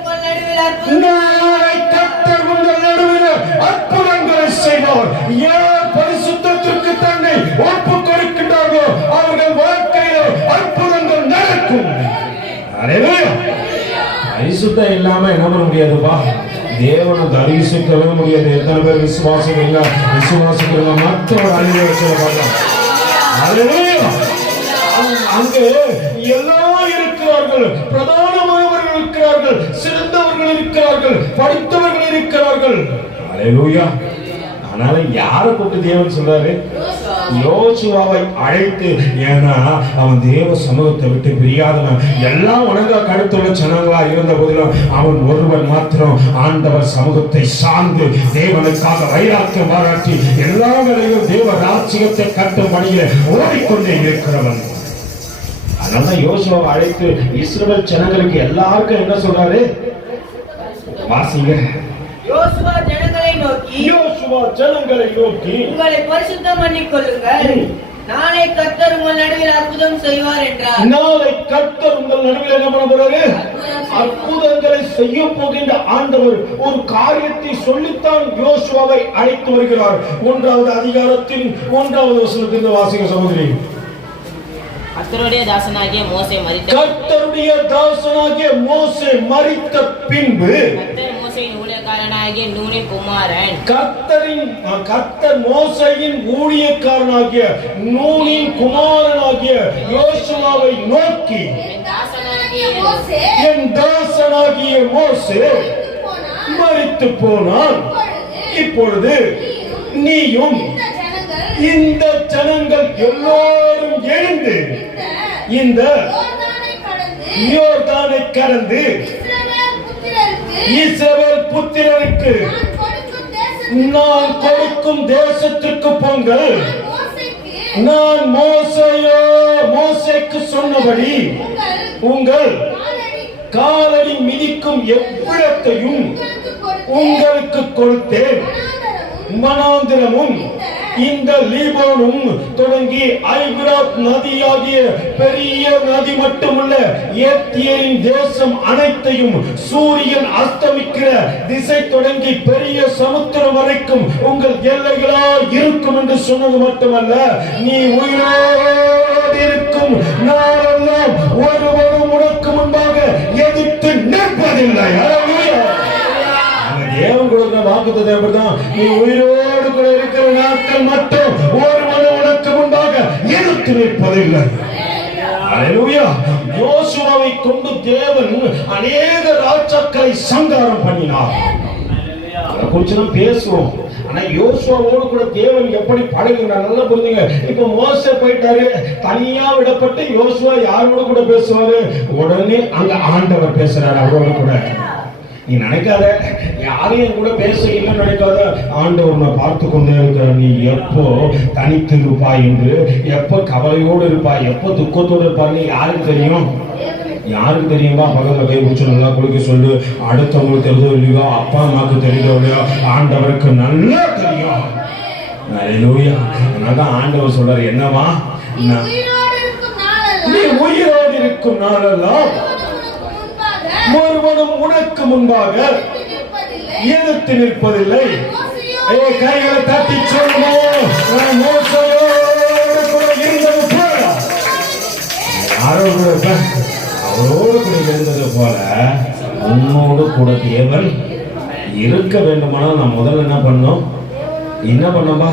உங்கள் நடுவில் அற்புதங்களை செய்வார். யார் பரிசுத்தத்திற்கு தன்னை ஒப்புக் கொடுக்கின்றார்களோ அவர்கள் வாழ்க்கையில் அற்புதங்கள் நடக்கும். அல்லேலூயா. பரிசுத்தம் இல்லாம என்ன பண்ண முடியாதுப்பா? தேவனை தரிசிக்கவே முடியாது. எத்தனை பேர் விசுவாசிக்கிறீங்க? விசுவாசிக்கிறவங்க மற்ற ஒரு அழிவை வச்சு பார்க்கலாம். அல்லேலூயா. அங்கு எல்லாம் இருக்கிறார்கள். பிரதானமானவர்கள் இருக்கிறார்கள், சிறந்தவர்கள் இருக்கிறார்கள், படித்தவர்கள் இருக்கிறார்கள். அல்லேலூயா. அதனால யாரை கூப்பிட்டு தேவன் சொல்றாரு? யோசுவாவை அழைத்து. ஏன்னா அவன் தேவ சமூகத்தை விட்டு பிரியாதவன். எல்லாம் உணர்ந்த கருத்துள்ள ஜனங்களா இருந்த போதிலும் அவன் ஒருவன் மாத்திரம் ஆண்டவர் சமூகத்தை சார்ந்து தேவனுக்காக வைராக்கியம் பாராட்டி எல்லா வேளையிலும் தேவ ராஜ்யத்தை கட்டும் பணியில ஓடிக்கொண்டே இருக்கிறவன். அதனால யோசுவாவை அழைத்து இஸ்ரவேல் ஜனங்களுக்கு எல்லாருக்கும் என்ன சொல்றாரு? வாசிங்க. யோசுவா ஜனங்களை நோக்கி உங்களை பரிசுத்தம் பண்ணிக் கொள்ளுங்கள், நாளை கர்த்தர் உங்கள் நடுவில் அற்புதம் செய்வார் என்றார். நாளை கர்த்தர் உங்கள் நடுவில் என்ன பண்ண போறாரு? அற்புதங்களை செய்ய போகின்ற ஆண்டவர் ஒரு காரியத்தை சொல்லித்தான் யோசுவாவை அழைத்து வருகிறார். 1வது அதிகாரத்தின் 1வது வசனத்திலிருந்து வாசிக்க சகோதரி. கர்த்தருடைய தாசனாகிய மோசே மரித்த பின்பு கர்த்தர் மோசேயின் ஊழியக்காரனாகிய நூனின் குமாரனாகிய யோசுவாவை நோக்கி, என் தாசனாகிய மோசே மரித்து போனான். இப்பொழுது நீயும் இந்த ஜனங்கள் எல்லோரும் எழுந்து இந்த யோர்தானை கடந்து இஸ்ரவேல் புத்திரருக்கு நான் கொடுக்கும் தேசத்திற்கு போங்கள். நான் மோசேக்கு சொன்னபடி உங்கள் காலடி மிதிக்கும் எவ்விடத்தையும் உங்களுக்கு கொடுத்தேன். மனாந்திரமும் இந்த லீபோனும் தொடங்கி ஐபிராத் நதியாகிய பெரிய நதி மட்டுமல்ல, ஏத்தியரின் தேசம் அனைத்தையும் சூரியன் அஸ்தமிக்கிற திசை தொடங்கி பெரிய சமுத்திரம் வரைக்கும் உங்கள் எல்லைகளா இருக்கும் என்று சொன்னது மட்டுமல்ல, நீ உயிரோடு இருக்கும் நாளெல்லாம் ஒருவரும் உனக்கு முன்பாக எதிர்த்து நிற்பதில்லை. தேவன் கொடுக்கிற வாக்குத்தத்தம் எப்படிதான்? நீ உயிரோடு கூட இருக்கிற நாட்கள் மட்டும் ஒருவனும் உனக்கு முன்பாக எதிர்த்து நிற்பதில்லை. அல்லேலூயா. யோசுவாவை கொண்டு தேவன் அநேக ராஜாக்களை சங்காரம் பண்ணினார். அதை குறித்து பேசுவோம். ஆனா யோசுவாவோடு கூட தேவன் எப்படி பழகுகிறார் நல்லா புரிஞ்சுங்க. இப்ப மோசே போயிட்டாரு, தனியா விடப்பட்டு யோசுவா யாரோட கூட பேசுவாரு? உடனே அங்க ஆண்டவர் பேசுறாரு அவரோட கூட. நீ நினைக்காத யாரையும் கூட பேச இல்லைன்னு நினைக்காத. ஆண்டவர் உன்னை பார்த்து கொண்டே இருக்கிற. நீ எப்போ தனித்து இருப்பாய் என்று, எப்போ கவலையோடு இருப்பாய், எப்போ துக்கத்தோடு இருப்பாய் யாருக்கு தெரியும்? யாருக்கு தெரியுமா? பக்கத்துல கை பிடிச்சு நல்லா குளிக்க சொல்லு. அடுத்தவங்களுக்கு தெரியுதோ இல்லையோ, அப்பா அம்மாவுக்கு தெரியுதோ இல்லையோ, ஆண்டவருக்கு நல்லா தெரியும். அல்லேலூயா. அதனாலதான் ஆண்டவர் சொல்றாரு, என்னவா? நீ உயிரோடு இருக்கும் நாளெல்லாம் ஒருவனும் உனக்கு முன்பாக எதிர்த்து நிற்பதில்லை. கைகளை தட்டி சொல்லுவோம், அவரோடு கூட இருந்தது போல உன்னோடு கூட தேவன் இருக்க வேண்டுமானால் நான் முதல்ல என்ன பண்ணோம்பா?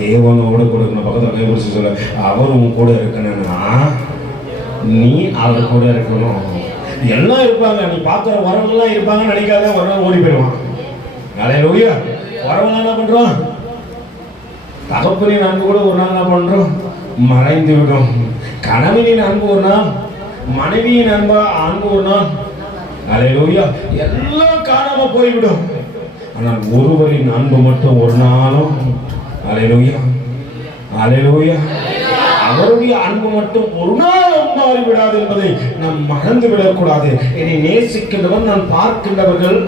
தேவனோடு கூட பக்கத்தில் கைபிடிச்சு சொல்ல, அவர் உன் கூட இருக்கணும்னா நீ அவர் கூட இருக்கணும். எல்லாம் இருப்பாங்க, நீ பார்க்குற வரவங்கெல்லாம் இருப்பாங்க நினைக்காத. வரவங்க ஓடி போயிடுவான். அல்லேலூயா. வரவங்க என்ன பண்றோம்? தகப்பனின் அன்பு கூட ஒரு நாள் என்ன பண்றோம்? மறைந்து விடும். கணவனின் அன்பு ஒரு நாள், மனைவியின் அன்பு ஒரு நாள். அல்லேலூயா. எல்லாம் காணாம போய்விடும். ஆனால் ஒருவரின் அன்பு மட்டும் ஒரு நாளும். அல்லேலூயா. அல்லேலூயா. அவருடைய அன்பு மட்டும் ஒரு நாளும் மாறிவிடாது என்பதை நாம் மறந்து விடக்கூடாது. என்னை நேசிக்கின்றவன், நான் பார்க்கின்றவர்கள்,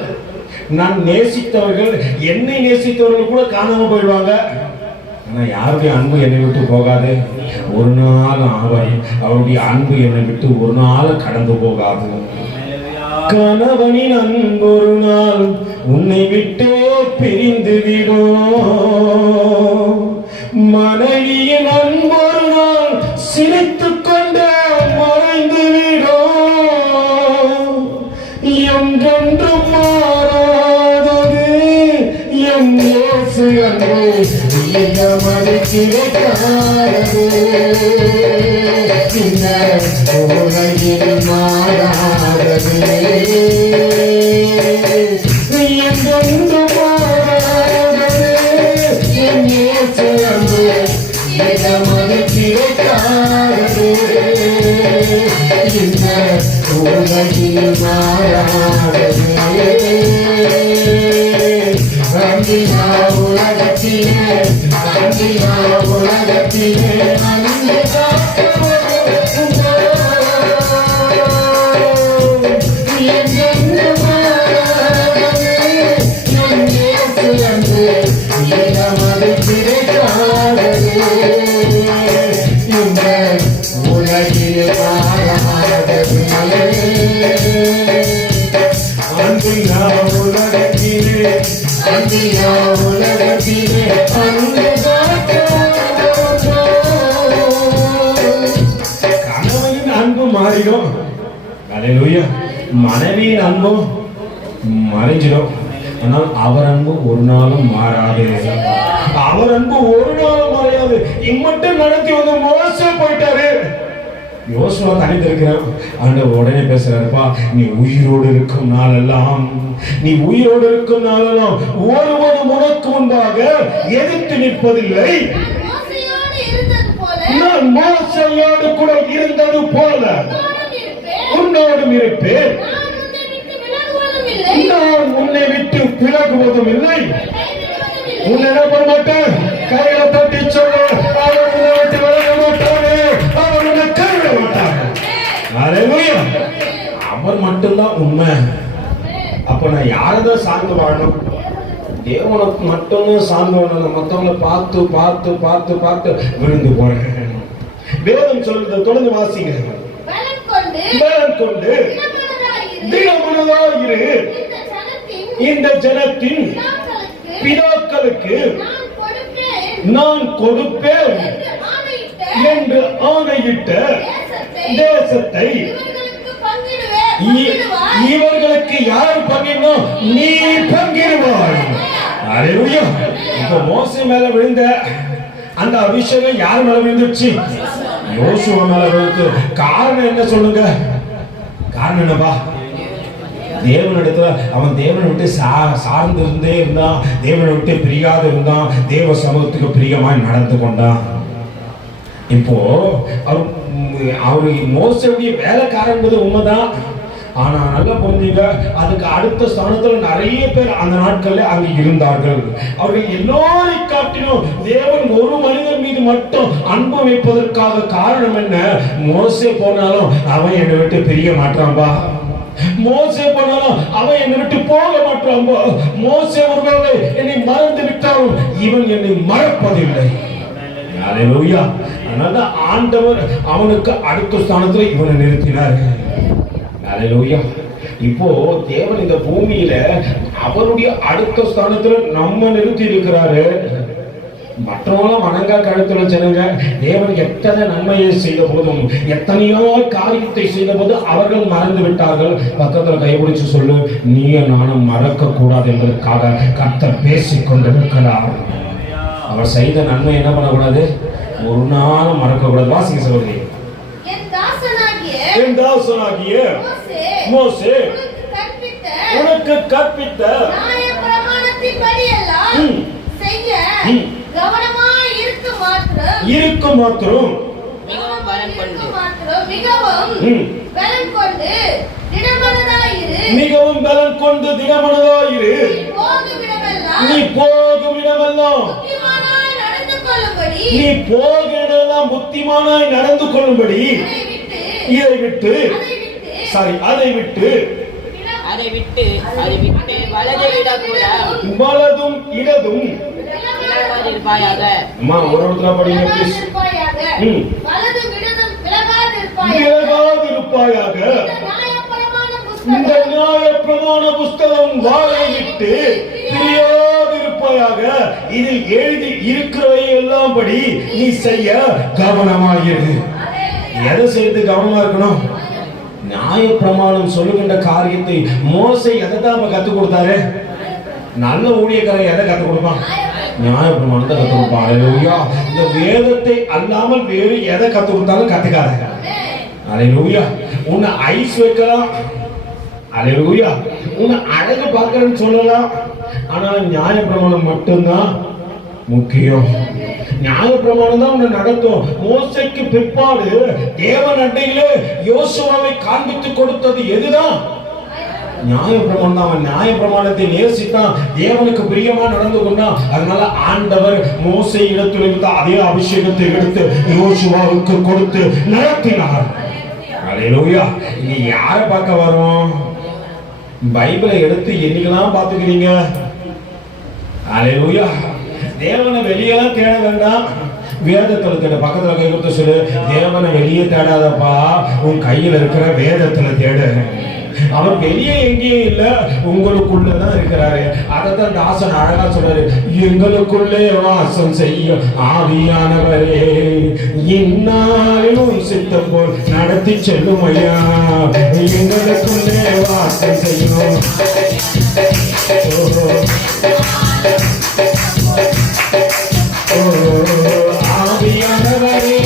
நான் நேசித்தவர்கள், என்னை நேசித்தவர்கள் கூட காணாம போயிடுவாங்க. ஆனா யாருடைய அன்பு என்னை விட்டு போகாது. ஒரு நாள் அவருடைய அன்பு என்னை விட்டு ஒரு நாள் கடந்து போகாது. கணவனின் அன்பு ஒரு நாள் உன்னை விட்டே பிரிந்து விடும். மனைவியின் அன்பு ஒரு நாள் சிரித்துக் கொண்டே மறைந்து விடும். என்றென்றும் மாறாதது என் இயேசு அன்பு கிடைக்காது. உலகில் மாறாதது என்றென்று மாறாதது என் இயேசு அன்பு இடமது கிடைக்காதது இந்த உலகில் மாறாதது அன்பினா உலகத்திலே அன்பினா உலகத்திலே அன்பு கணவனின் அன்பு மாறிடும், மனைவியின் அன்பும் மறைஞ்சிடும். ஆனால் அவர் அன்பு ஒரு நாளும் மாறாது. அவர் அன்பு ஒரு நாளும் மறையாது. இம்மட்டும் நடத்தி வந்து மோசே போயிட்டாரு. யோசுவா தனித்திருக்கிறான். ஆண்டவர் உடனே பேசுறாருப்பா, நீ உயிரோடு இருக்கும் நாளெல்லாம், நீ உயிரோடு இருக்கும் நாளெல்லாம் ஒருவனும் உனக்கு முன்பாக எதிர்த்து நிற்பதில்லை. நான் மோசையோடு கூட இருந்தது போல உன்னோடும் இருப்பேன். நான் உன்னை விட்டு விலகுவதும் இல்லை. உன்னை என்ன பண்ண மாட்டேன், கையில தட்டி சொல்ல அவர் உன்னை விட்டு விலக மாட்டாரு, அவர் உன்னை கைவிட மாட்டார். அவர் மட்டும்தான் உண்மை. அப்ப நான் யாரதான் சார்ந்து வாழணும்? தேவனுக்கு மட்டும்தான் சார்ந்து வாழணும். மற்றவங்களை பார்த்து பார்த்து பார்த்து பார்த்து விழுந்து போறேன். வேதம் சொல்றது தொடர்ந்து வாசிங்க. பலன் கொண்டு திடமனதாயிரு, இந்த ஜனத்தின் பிதாக்களுக்கு நான் கொடுப்பேன் என்று ஆணையிட்ட தேசத்தை இவர்களுக்கு யார் பங்கிடணும்? நீ பங்கிடுவாய். அல்லேலூயா. இப்ப மோசே மேல விழுந்த அந்த அபிஷேகம் யார் மேல விழுந்துச்சு? யோசுவா மேல விழுந்து. காரணம் என்ன சொல்லுங்க? காரணம் என்னப்பா? தேவனிடத்துல அவன் தேவனை விட்டு சார்ந்து இருந்தே இருந்தான். தேவனை விட்டு பிரியாது இருந்தான். தேவ சமூகத்துக்கு பிரியமாய் நடந்து கொண்டான். இப்போ அவரு மோசேவுடைய வேலைக்காரன் என்பது உண்மைதான். ஆனா நல்லா புரிஞ்சுங்க, அதுக்கு அடுத்த ஸ்தானத்துல நிறைய பேர் அந்த நாட்கள்ல அங்க இருந்தார்கள். அவர்கள் எல்லோரை காட்டிலும் தேவன் ஒரு மனிதன் மீது மட்டும் அன்பு வைப்பதற்காக காரணம் என்ன? மோசே போனாலும் அவன் என்னை விட்டு பிரிய மாட்டான்பா. மோசே போனாலும் அவன் என்னை விட்டு போக மாட்டான்பா. மோசே ஒருவேளை என்னை மறந்து விட்டாலும் இவன் என்னை மறப்பதில்லை. அல்லேலூயா. அதனால ஆண்டவர் அவனுக்கு அடுத்த ஸ்தானத்துல இவனை நிறுத்தினார். அல்லேலூயா. இப்போ தேவன் இந்த பூமியில அவருடைய அடுத்த ஸ்தானத்துல நம்ம நிறுத்தி இருக்கிறாரு. மற்றவங்களும் வணங்கா கழுத்துல ஜனங்க தேவன் எத்தனை நன்மையை செய்த போதும், எத்தனையோ காரியத்தை செய்த போது அவர்கள் மறந்து விட்டார்கள். பக்கத்துல கைபிடிச்சு சொல்லு, நீயும் நானும் மறக்க கூடாது என்பதற்காக கர்த்தர் பேசிக் கொண்டிருக்கிறார். அவர் செய்த நன்மை என்ன பண்ணக்கூடாது? ஒரு நாளும் மறக்க கூடாது. வாசிங்க சகோதரி. என் தாசனாகிய மோசே உனக்கு கற்பித்த இருக்க மாத்திரம் மிகவும் பலன் கொண்டு திடமனதாயிரு. நீ போகும் இடமெல்லாம் நீ போகிறதெல்லாம் புத்திமானாய் நடந்து கொள்ளும்படி இதை விட்டு அதை விட்டு வலதும் இடதும் அம்மா ஒரு இடத்துல படிங்க ப்ளீஸ். விலகாதிருப்பாயாக. இந்த நியாய பிரமாண புஸ்தகம் வாயை விட்டு பிரியாதிருப்பாயாக. இதில் எழுதி இருக்கிறவை எல்லாம் படி நீ செய்ய கவனமாயிரு. எதை செய்து கவனமா இருக்கணும்? நியாய பிரமாணம் சொல்லுகின்ற காரியத்தை மோசே எதை தான் கத்துக் கொடுத்தாரு? நல்ல ஊழியக்காரன் எதை கத்துக் கொடுப்பான்? நியாய பிரமாணத்தை கத்துக் கொடுப்பான். அல்லேலூயா. இந்த வேதத்தை அல்லாமல் வேறு எதை கத்துக் கொடுத்தாலும் கத்துக்காத. அல்லேலூயா. உன்னை ஐஸ் வைக்கலாம், அல்லேலூயா. உன்னை அழகு பார்க்கறேன்னு சொல்லலாம். ஆனால் நியாயப்பிரமாணம் மட்டும்தான் முக்கியம். நியாயப்பிரமாணம் தான் உன்னை நடத்தும். மோசைக்கு பிற்பாடு தேவன் அண்டையிலே யோசுவாவை காண்பித்து கொடுத்தது எதுதான்? நியாயப்பிரமாணம் தான். அவன் நியாயப்பிரமாணத்தை நேசித்தான், தேவனுக்கு பிரியமா நடந்து கொண்டான். அதனால ஆண்டவர் மோசை இடத்துல இருந்த அதே அபிஷேகத்தை எடுத்து யோசுவாவுக்கு கொடுத்து நடத்தினார். அல்லேலூயா. நீ யாரை பார்க்க வரோம்? பைபிளை எடுத்து என்னைக்கெல்லாம் பார்த்துக்கிறீங்க? அல்லேலூயா. தேவனை வெளியெல்லாம் தேட வேண்டாம், வேதத்துல தேட. பக்கத்துல கை கொடுத்து சொல்லு, தேவனை வெளியே தேடாதப்பா, உன் கையில் இருக்கிற வேதத்துல தேடு. அவர் வெளியே எங்கேயும் இல்ல, உங்களுக்குள்ளதான் இருக்கிறாரு. அதைத்தான் தாசன் அழகா சொல்றாரு, எங்களுக்குள்ளே வாசம் செய்யும் ஆவியானவரே இந்நாளிலும் சித்தம் போல் நடத்தி செல்லும் ஐயா. எங்களுக்குள்ளே வாசம் செய்யும் ஆவியானவரே,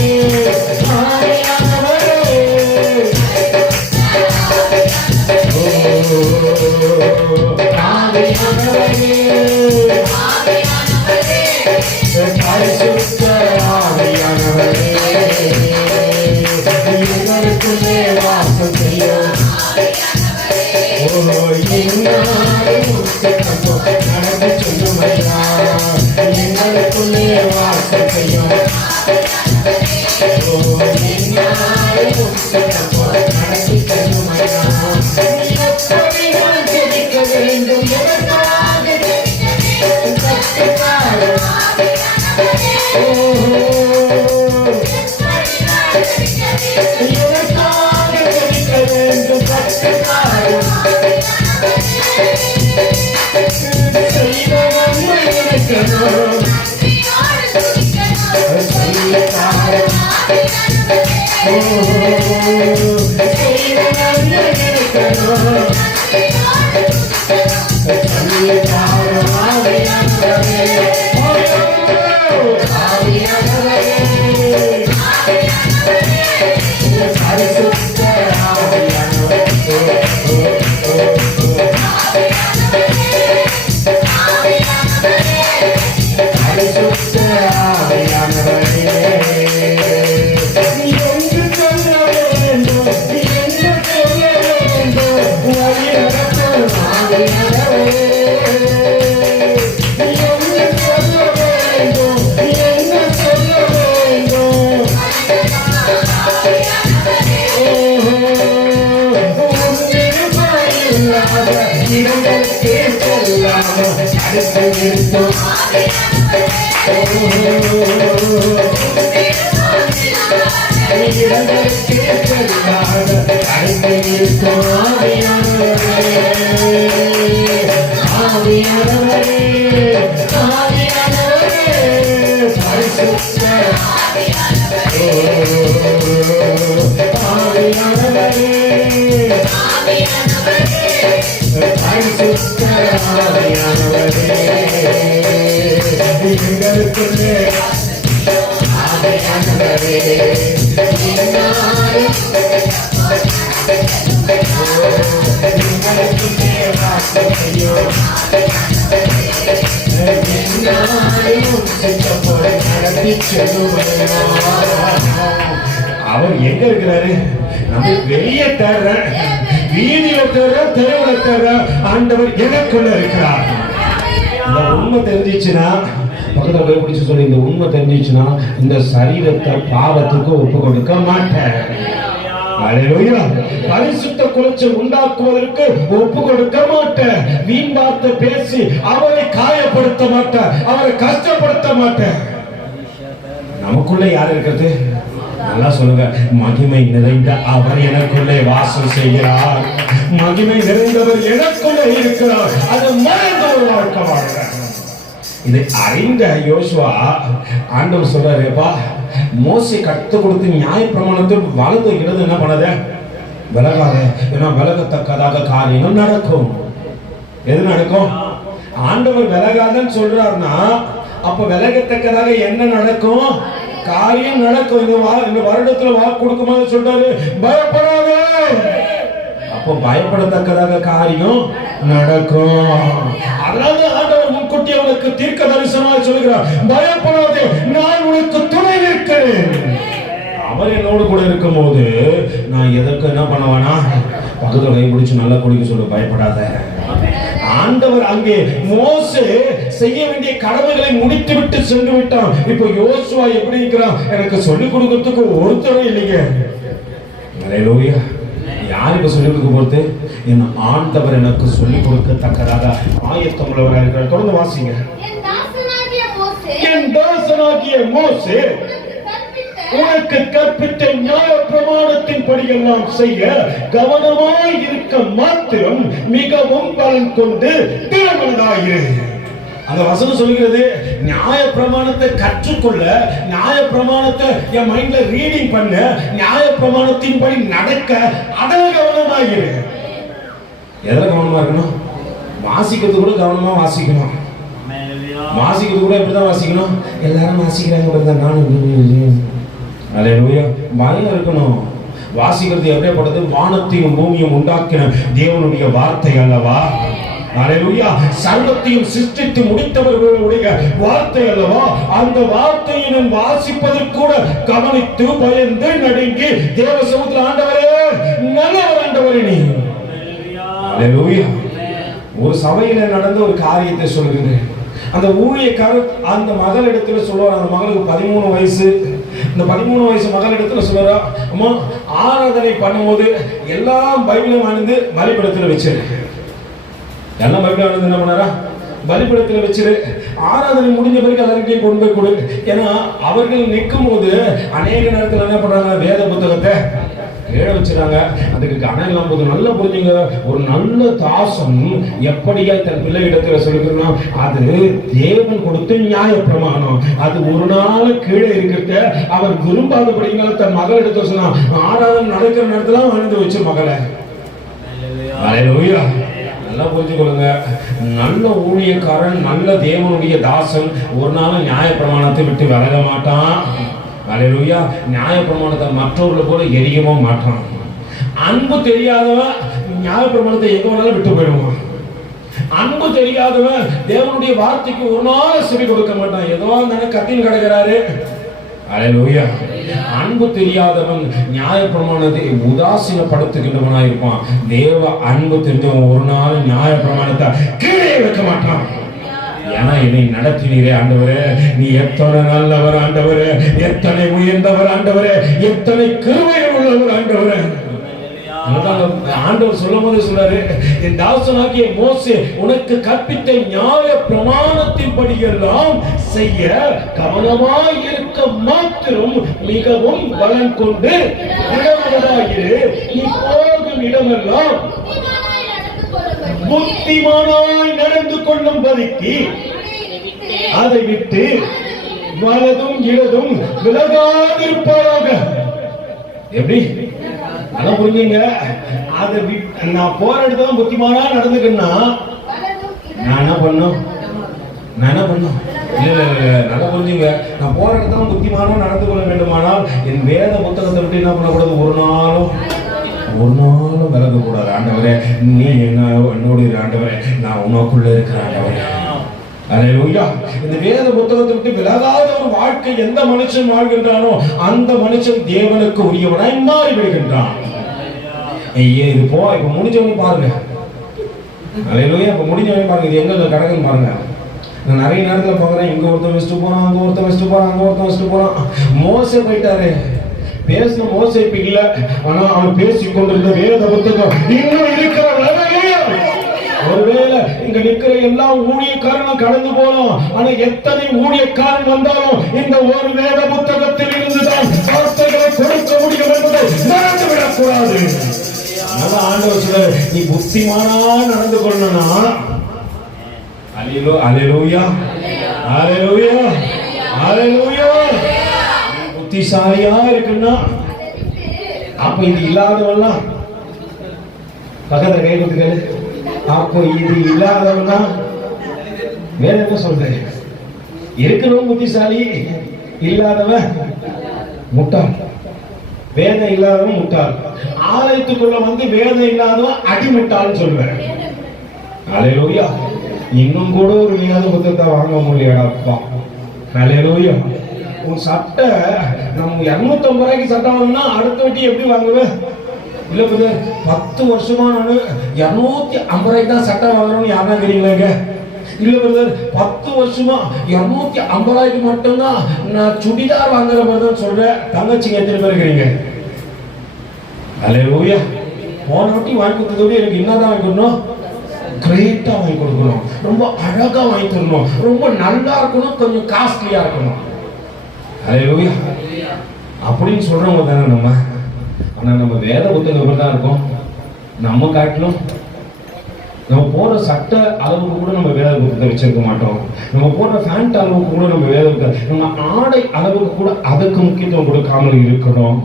அவர் எங்க இருக்கிறாரு? நம்ம வெளியே தேடுற, வீதியில தேடுற, தெருவுல தேடுற, ஆண்டவர் எனக்குள்ள இருக்கிறார். இந்த உண்மை தெரிஞ்சிச்சுன்னா, பக்கத்துல போய் பிடிச்சு சொல்லி, இந்த உண்மை தெரிஞ்சிச்சுன்னா இந்த சரீரத்தை பாவத்துக்கு ஒப்பு கொடுக்க மாட்டேன். அல்லேலூயா. பரிசுத்த குலைச்சல் உண்டாக்குவதற்கு ஒப்பு கொடுக்க மாட்டேன். வீண் வார்த்தை பேசி அவரை காயப்படுத்த மாட்டேன், அவரை கஷ்டப்படுத்த மாட்டேன். நமக்குள்ள யார் இருக்கிறது? நல்லா சொல்லுங்க, மகிமை நிறைந்த அவர் எனக்குள்ளே வாசம் செய்கிறார். மகிமை நிறைந்தவர் எனக்குள்ளே இருக்கிறார். அது மறைந்த ஒரு வாழ்க்கை வாழ்ற. இதை அறிந்த யோசுவா ஆண்டவர் சொல்றாருப்பா, மோசே கத்து கொடுத்து நியாய பிரமாணத்தில் வலது இடது என்ன பண்ணாத, விலகாத. ஏன்னா விலகத்தக்கதாக காரியங்கள் நடக்கும். எது நடக்கும்? ஆண்டவர் விலகாதன்னு சொல்றாருன்னா அப்ப விலகத்தக்கதாக என்ன நடக்கும்? காரியம் நடக்கும். இந்த வருடத்துல வாக்கு கொடுக்கும்போது சொல்றாரு, பயப்படாத. அப்போ பயப்படத்தக்கதாக காரியம் நடக்கும். அதனால ஆண்டவர் முன்கூட்டி அவனுக்கு தீர்க்க தரிசனமாக சொல்லுகிறார், பயப்படாதே, நான் உனக்கு துணை நிற்கிறேன். அவர் என்னோடு கூட இருக்கும் போது நான் எதற்கு என்ன பண்ணுவானா, பக்கத்துல கை பிடிச்சு நல்லா குடிக்க சொல்லு, பயப்படாத. ஆண்டவர் அங்கே மோசே செய்ய வேண்டிய கடமைகளை முடித்து விட்டு சென்று விட்டான். இப்போ யோசுவா எப்படி இருக்கிறான், எனக்கு சொல்லிக் கொடுக்கிறதுக்கு ஒருத்தரும் இல்லைங்க. ஹல்லேலூயா. யாருக்கு சொல்லிக் கொடுக்க போறது? என் ஆண்டவர் எனக்கு சொல்லிக் கொடுக்கத்தக்கதாக ஆயத்தமுள்ளவராக இருக்கிறார். தொடர்ந்து வாசிங்க. என் தாசனாகிய மோசே உனக்கு கற்பித்த நியாய பிரமாணத்தின் படியெல்லாம் செய்ய கவனமாய் இருக்க மாத்திரம் மிகவும் பலன் கொண்டு திறமனாயிரு. அந்த வசனம் சொல்கிறது, நியாய பிரமாணத்தை கற்றுக்கொள்ள, நியாய பிரமாணத்தை என் மைண்ட்ல ரீடிங் பண்ண, நியாய பிரமாணத்தின் படி நடக்க அதில் கவனமாயிரு. எதுல கவனமா இருக்கணும்? வாசிக்கிறது கூட கவனமா வாசிக்கணும். வாசிக்கிறது கூட எப்படிதான் வாசிக்கணும்? எல்லாரும் வாசிக்கிறாங்க, நானும். ஹல்லேலூயா. பயம் இருக்கணும். வாசிக்கிறது எப்படிப்பட்டது? வானத்தையும் பூமியும் உண்டாக்கின தேவனுடைய வார்த்தை அல்லவா? ஹல்லேலூயா. சர்வத்தையும் சிருஷ்டித்து முடித்தவர்களுடைய வார்த்தை அல்லவா? அந்த வார்த்தையை நாம் வாசிப்பதற்கு கூட கவனித்து பயந்து நடுங்கி தேவ சமூகத்தில், ஆண்டவரே நல்லவர், ஆண்டவரே நீ. ஹல்லேலூயா. ஒரு சபையில நடந்த ஒரு காரியத்தை சொல்கிறேன். அந்த ஊழியக்காரர் அந்த மகளிடத்துல சொல்லுவார், அந்த மகளுக்கு 13 வயசு. இந்த 13 வயசு மகளிடத்துல சொல்லுறா, அம்மா ஆராதனை பண்ணும்போது எல்லாம் பைபிளை வாங்கி பலிபீடத்துல வச்சிரு. எல்லாம் பைபிளை வாங்கி என்ன பண்ணாரா, பலிபீடத்துல வச்சிரு. ஆராதனை முடிஞ்ச பிறகு எல்லாருக்கையும் கொண்டு போய் கொடு. ஏன்னா அவர்கள் நிற்கும் போது அநேக நேரத்தில் என்ன பண்றாங்க, வேத புத்தகத்தை கீழே வச்சுறாங்க. அதுக்கு கணம் போது நல்லா புரிஞ்சுங்க. ஒரு நல்ல தாசன் எப்படியா தன் பிள்ளை இடத்துல சொல்லிக்கிறோம், அது தேவன் கொடுத்த நியாய பிரமாணம். அது ஒரு நாள் கீழே இருக்கிறத அவர் விரும்பாதபடினால தன் மகள் எடுத்து சொன்னா, ஆராதனை நடக்கிற நேரத்துல வாழ்ந்து வச்சு மகளை. ஹல்லேலூயா. நல்லா புரிஞ்சுக்கொள்ளுங்க. நல்ல ஊழியக்காரன், நல்ல தேவனுடைய தாசன் ஒரு நாள் நியாய பிரமாணத்தை விட்டு விலக மாட்டான். ஹல்லேலூயா. நியாய பிரமாணத்தை மற்றவர்களை போல எரியவும் மாட்டான். அன்பு தெரியாதவன் நியாய பிரமாணத்தை எங்க வேணாலும் விட்டு போயிடுவான். அன்பு தெரியாதவன் தேவனுடைய வார்த்தைக்கு ஒரு நாள் செவி கொடுக்க மாட்டான். ஏதோ அந்த கத்தின் கிடக்கிறாரு. ஹல்லேலூயா. அன்பு தெரியாதவன் நியாய பிரமாணத்தை உதாசீனப்படுத்துகின்றவனா இருப்பான். தேவ அன்பு தெரிஞ்சவன் ஒரு நாள் நியாய பிரமாணத்தை கீழே வைக்க மாட்டான். ஏன்னா என்னை நடத்தினீரே ஆண்டவரே, நீ எத்தனை நல்லவர் ஆண்டவரே, எத்தனை உயர்ந்தவர் ஆண்டவரே, எத்தனை கிருபை உள்ளவர் ஆண்டவரே. ஆண்டவர் சொல்லும் போது சொல்றாரு, என் தாசனாகிய மோசே உனக்கு கற்பித்த நியாய பிரமாணத்தின் படியெல்லாம் செய்ய கவனமாய் இருக்க மாத்திரம் மிகவும் பலன் கொண்டு திறமனாயிரு. நீ போகும் இடமெல்லாம் புத்திமானாய் நடந்து கொள்ளும் பதிக்கு அதை விட்டு வலதும் இடதும் விலகாதிருப்பாராக. எப்படி அத புரிஞ்சுங்க. அதை நான் போற இடத்துல புத்திமானா நடந்துக்கன்னா நான் என்ன பண்ணும்? இல்ல நல்லா புரிஞ்சுங்க. நான் போற இடத்துல புத்திமானா நடந்து கொள்ள வேண்டுமானால் என் வேத புத்தகத்தை விட்டு என்ன பண்ணக்கூடாது? ஒரு நாளும் விலக கூடாது. ஆண்டவரே நீ என்னோடு ஆண்டவரே, நான் உனக்குள்ள இருக்கிற ஆண்டவரே. ஹல்லேலூயா. இந்த வேத புத்தகத்தை விட்டு விலகாத ஒரு வாழ்க்கை எந்த மனுஷன் வாழ்கின்றானோ அந்த மனுஷன் தேவனுக்கு உரியவனாய் மாறி விடுகின்றான். இது இப்ப முடிஞ்சவனே பாருங்க. ஹல்லேலூயா. இப்ப முடிஞ்சவனே பாருங்க. இது எங்க கடக்குன்னு பாருங்க. நான் நிறைய நேரத்துல பாக்குறேன், இங்க ஒருத்தன் வச்சுட்டு போறான், அங்க ஒருத்தன் வச்சுட்டு போறான், அங்க ஒருத்தன் வச்சுட்டு போறான். மோசே போயிட்டாரு. பேசின மோசே இப்ப இல்ல, ஆனா அவன் பேசிக் கொண்டிருந்த வேத புத்தகம் இன்னும் இருக்கிற. ஒருவேளை இங்க நிக்கிற எல்லா ஊழியக்காரனும் கடந்து போனோம். ஆனா எத்தனை ஊழியக்காரன் வந்தாலும் இந்த ஒரு வேத புத்தகத்தில் இருந்துதான் வார்த்தைகளை கொடுக்க முடியும் என்பதை மறந்துவிடக் கூடாது. ஆண்டவர் சொல்றாரு, நீ புத்திமானா நடந்து கொள்ளனா. ஹல்லேலூயா. ஹல்லேலூயா. ஹல்லேலூயா. புத்திசாலியா இருக்குன்னா அப்ப இது இல்லாதவெல்லாம் பக்கத்துல கை கொடுத்துக்கல. அப்போ இது இல்லாதவனா வேற என்ன சொல்றேன்? இருக்கிறவன் புத்திசாலி, இல்லாதவன் முட்டாள். வேதம் இல்லாதவன் முட்டாள். ஆலயத்துக்குள்ள வந்து வேதம் இல்லாதவன் அடிமுட்டாள்னு சொல்லுவேன். அல்லேலூயா. இன்னும் கூட ஒரு வேத புத்தகத்தை வாங்க முடியலப்பா. அல்லேலூயா. உன் சட்டை நம்ம 250 ரூபாய்க்கு சட்டை வாங்கினா அடுத்த வட்டி எப்படி வாங்குவேன்? இல்ல பிரதர், 10 வருஷமா நான் 250 ரூபாய்க்கு தான் சட்டை வாங்குறோம்னு யாரா தெரியுங்களேங்க? இல்ல பிரதர், 10 வருஷமா 250 ரூபாய்க்கு மட்டும்தான் நான் சுடிதார் வாங்குற பிரதர் சொல்றேன். தங்கச்சிங்க எத்தனை பேர் இருக்கிறீங்க? அல்லேலூயா. போன வாட்டி வாங்கி கொடுத்ததோட எனக்கு என்னதான் வாங்கி கொடுக்கணும்? கிரேட்டா வாங்கி கொடுக்கணும், ரொம்ப அழகா வாங்கி தரணும், ரொம்ப நல்லா இருக்கணும், கொஞ்சம் காஸ்ட்லியா இருக்கணும். அல்லேலூயா. அப்படின்னு சொல்றவங்க தானே நம்ம. ஆனா நம்ம வேத புத்தகம் தான் இருக்கோம். நம்ம காட்டிலும் நம்ம போற சட்ட அளவுக்கு கூட நம்ம வேத புத்தகத்தை வச்சிருக்க மாட்டோம். நம்ம போடுற ஃபேண்ட் அளவுக்கு கூட நம்ம வேத புத்தகம், நம்ம ஆடை அளவுக்கு கூட அதுக்கு முக்கியத்துவம் கொடுக்காமல் இருக்கிறோம்.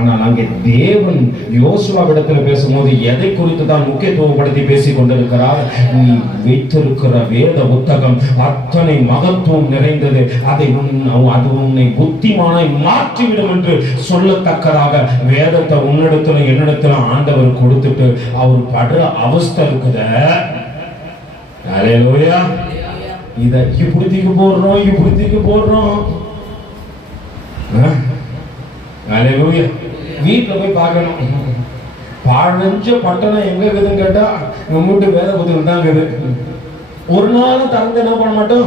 ஆனால் அங்கே தேவன் யோசுவாவிடத்தில் பேசும்போது எதை குறித்து தான் முக்கியத்துவப்படுத்தி பேசிக் கொண்டிருக்கிறார்? நீ வைத்திருக்கிற வேத புத்தகம் அத்தனை மகத்துவம் நிறைந்தது, அது உன்னை புத்திமானாய் மாற்றிவிடும் என்று சொல்லத்தக்கதாக வேதத்தை உன்னிடத்துல என்னிடத்துல ஆண்டவர் கொடுத்துட்டு அவர் படுற அவஸ்தை இருக்குத. அல்லேலூயா. இதை இப்படி போடுறோம். அல்லேலூயா. வீட்டுல போய் பார்க்கணும், பழஞ்ச பட்டணம் எங்க இருக்குதுன்னு கேட்டா நம்ம வீட்டு வேத புத்தகம் தான் இருக்குது. ஒரு நாளும் திறந்து என்ன பண்ண மாட்டோம்,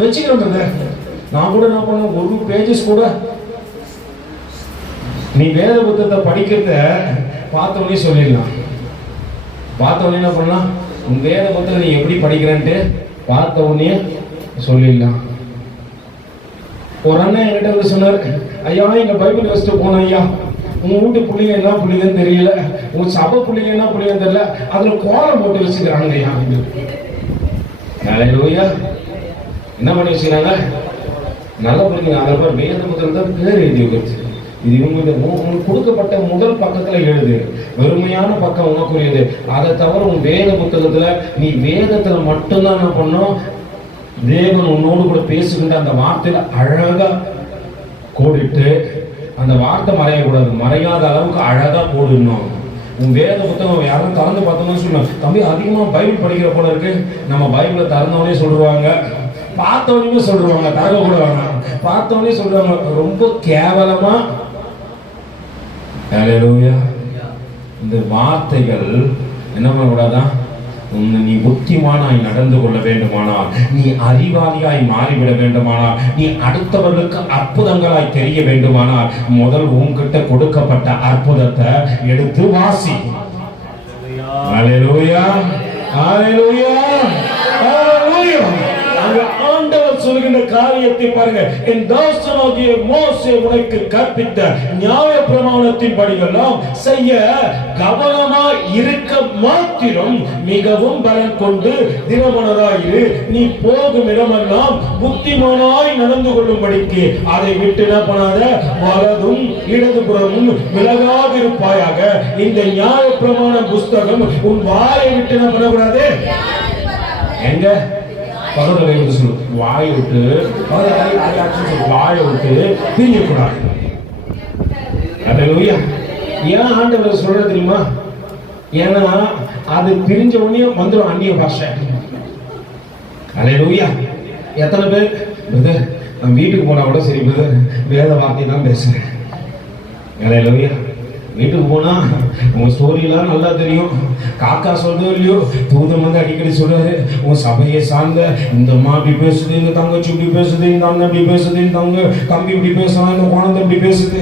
வச்சுக்கிறோம். நான் கூட என்ன பண்ண, ஒரு பேஜஸ் கூட நீ வேத புத்தகத்தை படிக்கிறத பார்த்தவனே சொல்லிடலாம். பார்த்தவனே என்ன பண்ணலாம், உன் வேத புத்தகம் நீ எப்படி படிக்கிறேன்ட்டு பார்த்தவனே சொல்லிடலாம். ஒரு அண்ணன் என்கிட்ட வந்து சொன்னார், ஐயா எங்க பைபிள் வச்சுட்டு போனேன் ஐயா, உங்க வீட்டு பிள்ளைங்க என்ன பிள்ளைங்கன்னு தெரியல, உங்க சபை பிள்ளைங்க என்ன பிள்ளைங்கன்னு தெரியல, அதுல கோலம் போட்டு வச்சுக்கிறாங்க ஐயா. அல்லேலூயா. என்ன பண்ணி வச்சுக்கிறாங்க? நல்ல பிள்ளைங்க. அதில் பேர் வேத புத்தகம் தான் பேர் எழுதி வைக்கிறது. இது இவங்க கொடுக்கப்பட்ட முதல் பக்கத்துல எழுது, வெறுமையான பக்கம் உனக்குரியது. அதை தவிர உன் வேத புத்தகத்துல நீ வேதத்துல மட்டும்தான் என்ன பண்ணும், தேவன் உன்னோடு கூட பேசுகின்ற அந்த வார்த்தையில அழகா கோடிட்டு, அந்த வார்த்தை மறையக்கூடாது, மறையாத அளவுக்கு அழகா போடணும். உன் வேத புத்தகம் யாரும் திறந்து பார்த்தோம்னு சொல்லுவாங்க, தம்பி அதிகமா பைபிள் படிக்கிற போல இருக்கு. நம்ம பைபிளை திறந்தவனே சொல்லுவாங்க, பார்த்தவனே சொல்லுவாங்க, தரக கூட வேணாம், பார்த்தவனே சொல்லுவாங்க ரொம்ப கேவலமா. அல்லேலூயா. இந்த வார்த்தைகள் என்ன பண்ணக்கூடாதான்? நீ புத்திமானாய் நடந்து கொள்ள வேண்டுமானால், நீ அறிவாளியாய் மாறிவிட வேண்டுமானால், நீ அடுத்தவர்களுக்கு அற்புதங்களாய் தெரிய வேண்டுமானால், முதல் உன்கிட்ட கொடுக்கப்பட்ட அற்புதத்தை எடுத்து வாசி. அல்லேலூயா. அல்லேலூயா. அல்லேலூயா. ஆண்டவர் சொல்கின்ற காரியத்தை பாருங்க. என் தாசனாகிய மோசே உனக்கு கற்பித்த நியாய பிரமாணத்தின் படியெல்லாம் செய்ய கவனமாய் இருக்க மாத்திரம் மிகவும் பலம் கொண்டு தினமனராயிரு. நீ போகும் இடமெல்லாம் புத்திமானாய் நடந்து கொள்ளும்படிக்கு அதை விட்டு என்ன பண்ணாத, வலதும் இடதுபுறமும் விலகாதிருப்பாயாக. இந்த நியாய பிரமாண புஸ்தகம் உன் வாயை விட்டு என்ன பண்ணக்கூடாது. எங்க பகவத வந்து சொல்லு, வாயை விட்டு பிரியக்கூடாது. அல்லேலூயா. ஏன் ஆண்டவர் சொல்ற தெரியுமா? ஏன்னா அது பிரிஞ்ச உடனே வந்துடும் அந்நிய பாஷை. அல்லேலூயா. எத்தனை பேர் பிரதர் நான் வீட்டுக்கு போனா கூட சரி பிரதர் வேத வார்த்தை தான் பேசுறேன். அல்லேலூயா. வீட்டுக்கு போனா உங்க ஸ்டோரியெல்லாம் நல்லா தெரியும். காக்கா சொல்றதோ இல்லையோ, தூதன் வந்து அடிக்கடி சொல்றாரு, உன் சபையை சார்ந்த இந்த அம்மா இப்படி பேசுது, இந்த தங்கச்சி இப்படி பேசுது, இந்த அண்ணன் இப்படி பேசுது, இந்த தம்பி இப்படி பேசுறான், இந்த குழந்தை இப்படி பேசுது.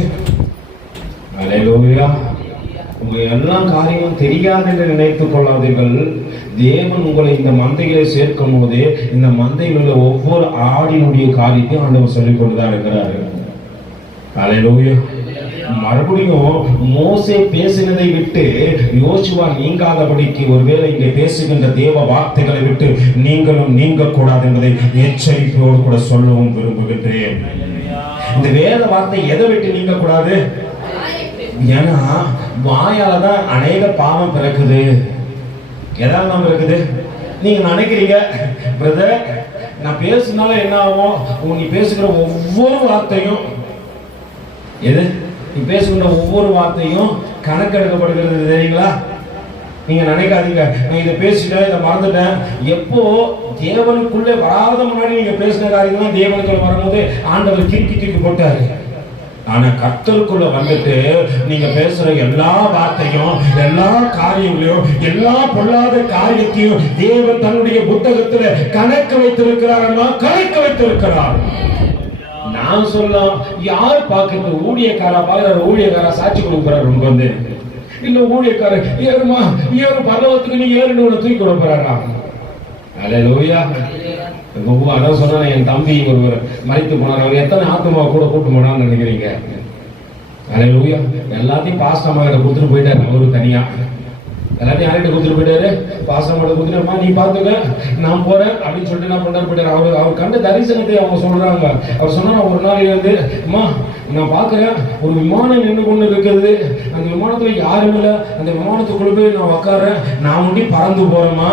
அல்லேலூயா. உங்க எல்லா காரியமும் தெரியாது என்று நினைத்துக் கொள்ளாதீர்கள். தேவன் உங்களை இந்த மந்தைகளை சேர்க்கும் போதே இந்த மந்தையில் உள்ள ஒவ்வொரு ஆடினுடைய காரியத்தையும் ஆண்டவர் சொல்லிக் கொண்டுதான் இருக்கிறாரு. அல்லேலூயா. மறுபடியும் மோசே பேசினதை விட்டு யோசுவா நீங்காதபடிக்கு ஒருவேளை இங்கே பேசுகின்ற தேவ வார்த்தைகளை விட்டு நீங்களும் நீங்க கூடாது என்பதை எச்சரிக்கையோடு கூட சொல்லவும் விரும்புகின்றேன். இந்த வேத வார்த்தை எதை விட்டு நீங்க கூடாது? ஏன்னா வாயாலதான் அநேக பாவம் பிறக்குது. எதாவது இருக்குது. நீங்க நினைக்கிறீங்க பிரதர் நான் பேசுனால என்ன ஆகும், நீ பேசுகிற ஒவ்வொரு வார்த்தையும் எது நீ பேசுகின்ற ஒவ்வொரு வார்த்தையும் கணக்கெடுக்கப்படுகிறது தெரியுங்களா? நீங்க நினைக்காதீங்க நான் இதை பேசிட்டேன் இதை மறந்துட்டேன். எப்போ தேவனுக்குள்ளே வராத முன்னாடி நீங்க பேசின காரியம்லாம் தேவனுக்குள்ள வரும்போது ஆண்டவர் தூக்கி போட்டாரு. ஆனா கர்த்தருக்குள்ள வந்துட்டு நீங்க பேசுற எல்லா வார்த்தையும் எல்லா காரியங்களையும் எல்லா பொல்லாத காரியத்தையும் தேவன் தன்னுடைய புத்தகத்துல கணக்கு வைத்திருக்கிறார். நான் சொல்லலாம் யார் பார்க்கறது? ஊழியக்காரா சாட்சி கொடுக்குறாரு உங்க வந்து இல்ல ஊழியக்காரர் ஏறு பரலோகத்துக்கு நீ ஏறுன்னு தூக்கி கொடுக்குறாரா? அல்லேலூயா. அதான் சொன்னா என் தம்பி ஒருவர் மறித்து போனார். அவர் எத்தனை ஆத்மாவை கூட கூட்டு போனான்னு நினைக்கிறீங்க? அல்லேலூயா. எல்லாத்தையும் பாஸ்டமா கொடுத்துட்டு போயிட்டாரு. அவரு தனியா எல்லாத்தையும் யார்கிட்ட கொடுத்துட்டு போயிட்டாரு? பாஸ்டமா கொடுத்துட்டு நீ பாத்துக்க நான் போறேன் அப்படின்னு சொல்லிட்டு என்ன பண்ணாரு போயிட்டாரு. அவர் கண்ட தரிசனத்தை அவங்க சொல்றாங்க. அவர் சொன்னா ஒரு நாள் வந்து அம்மா நான் பாக்குறேன் ஒரு விமானம் நின்று கொண்டு இருக்கிறது. அந்த விமானத்துல யாரும் இல்லை. அந்த விமானத்துக்குள்ள போய் நான் உட்கார்றேன். நான் முடி பறந்து போறேம்மா.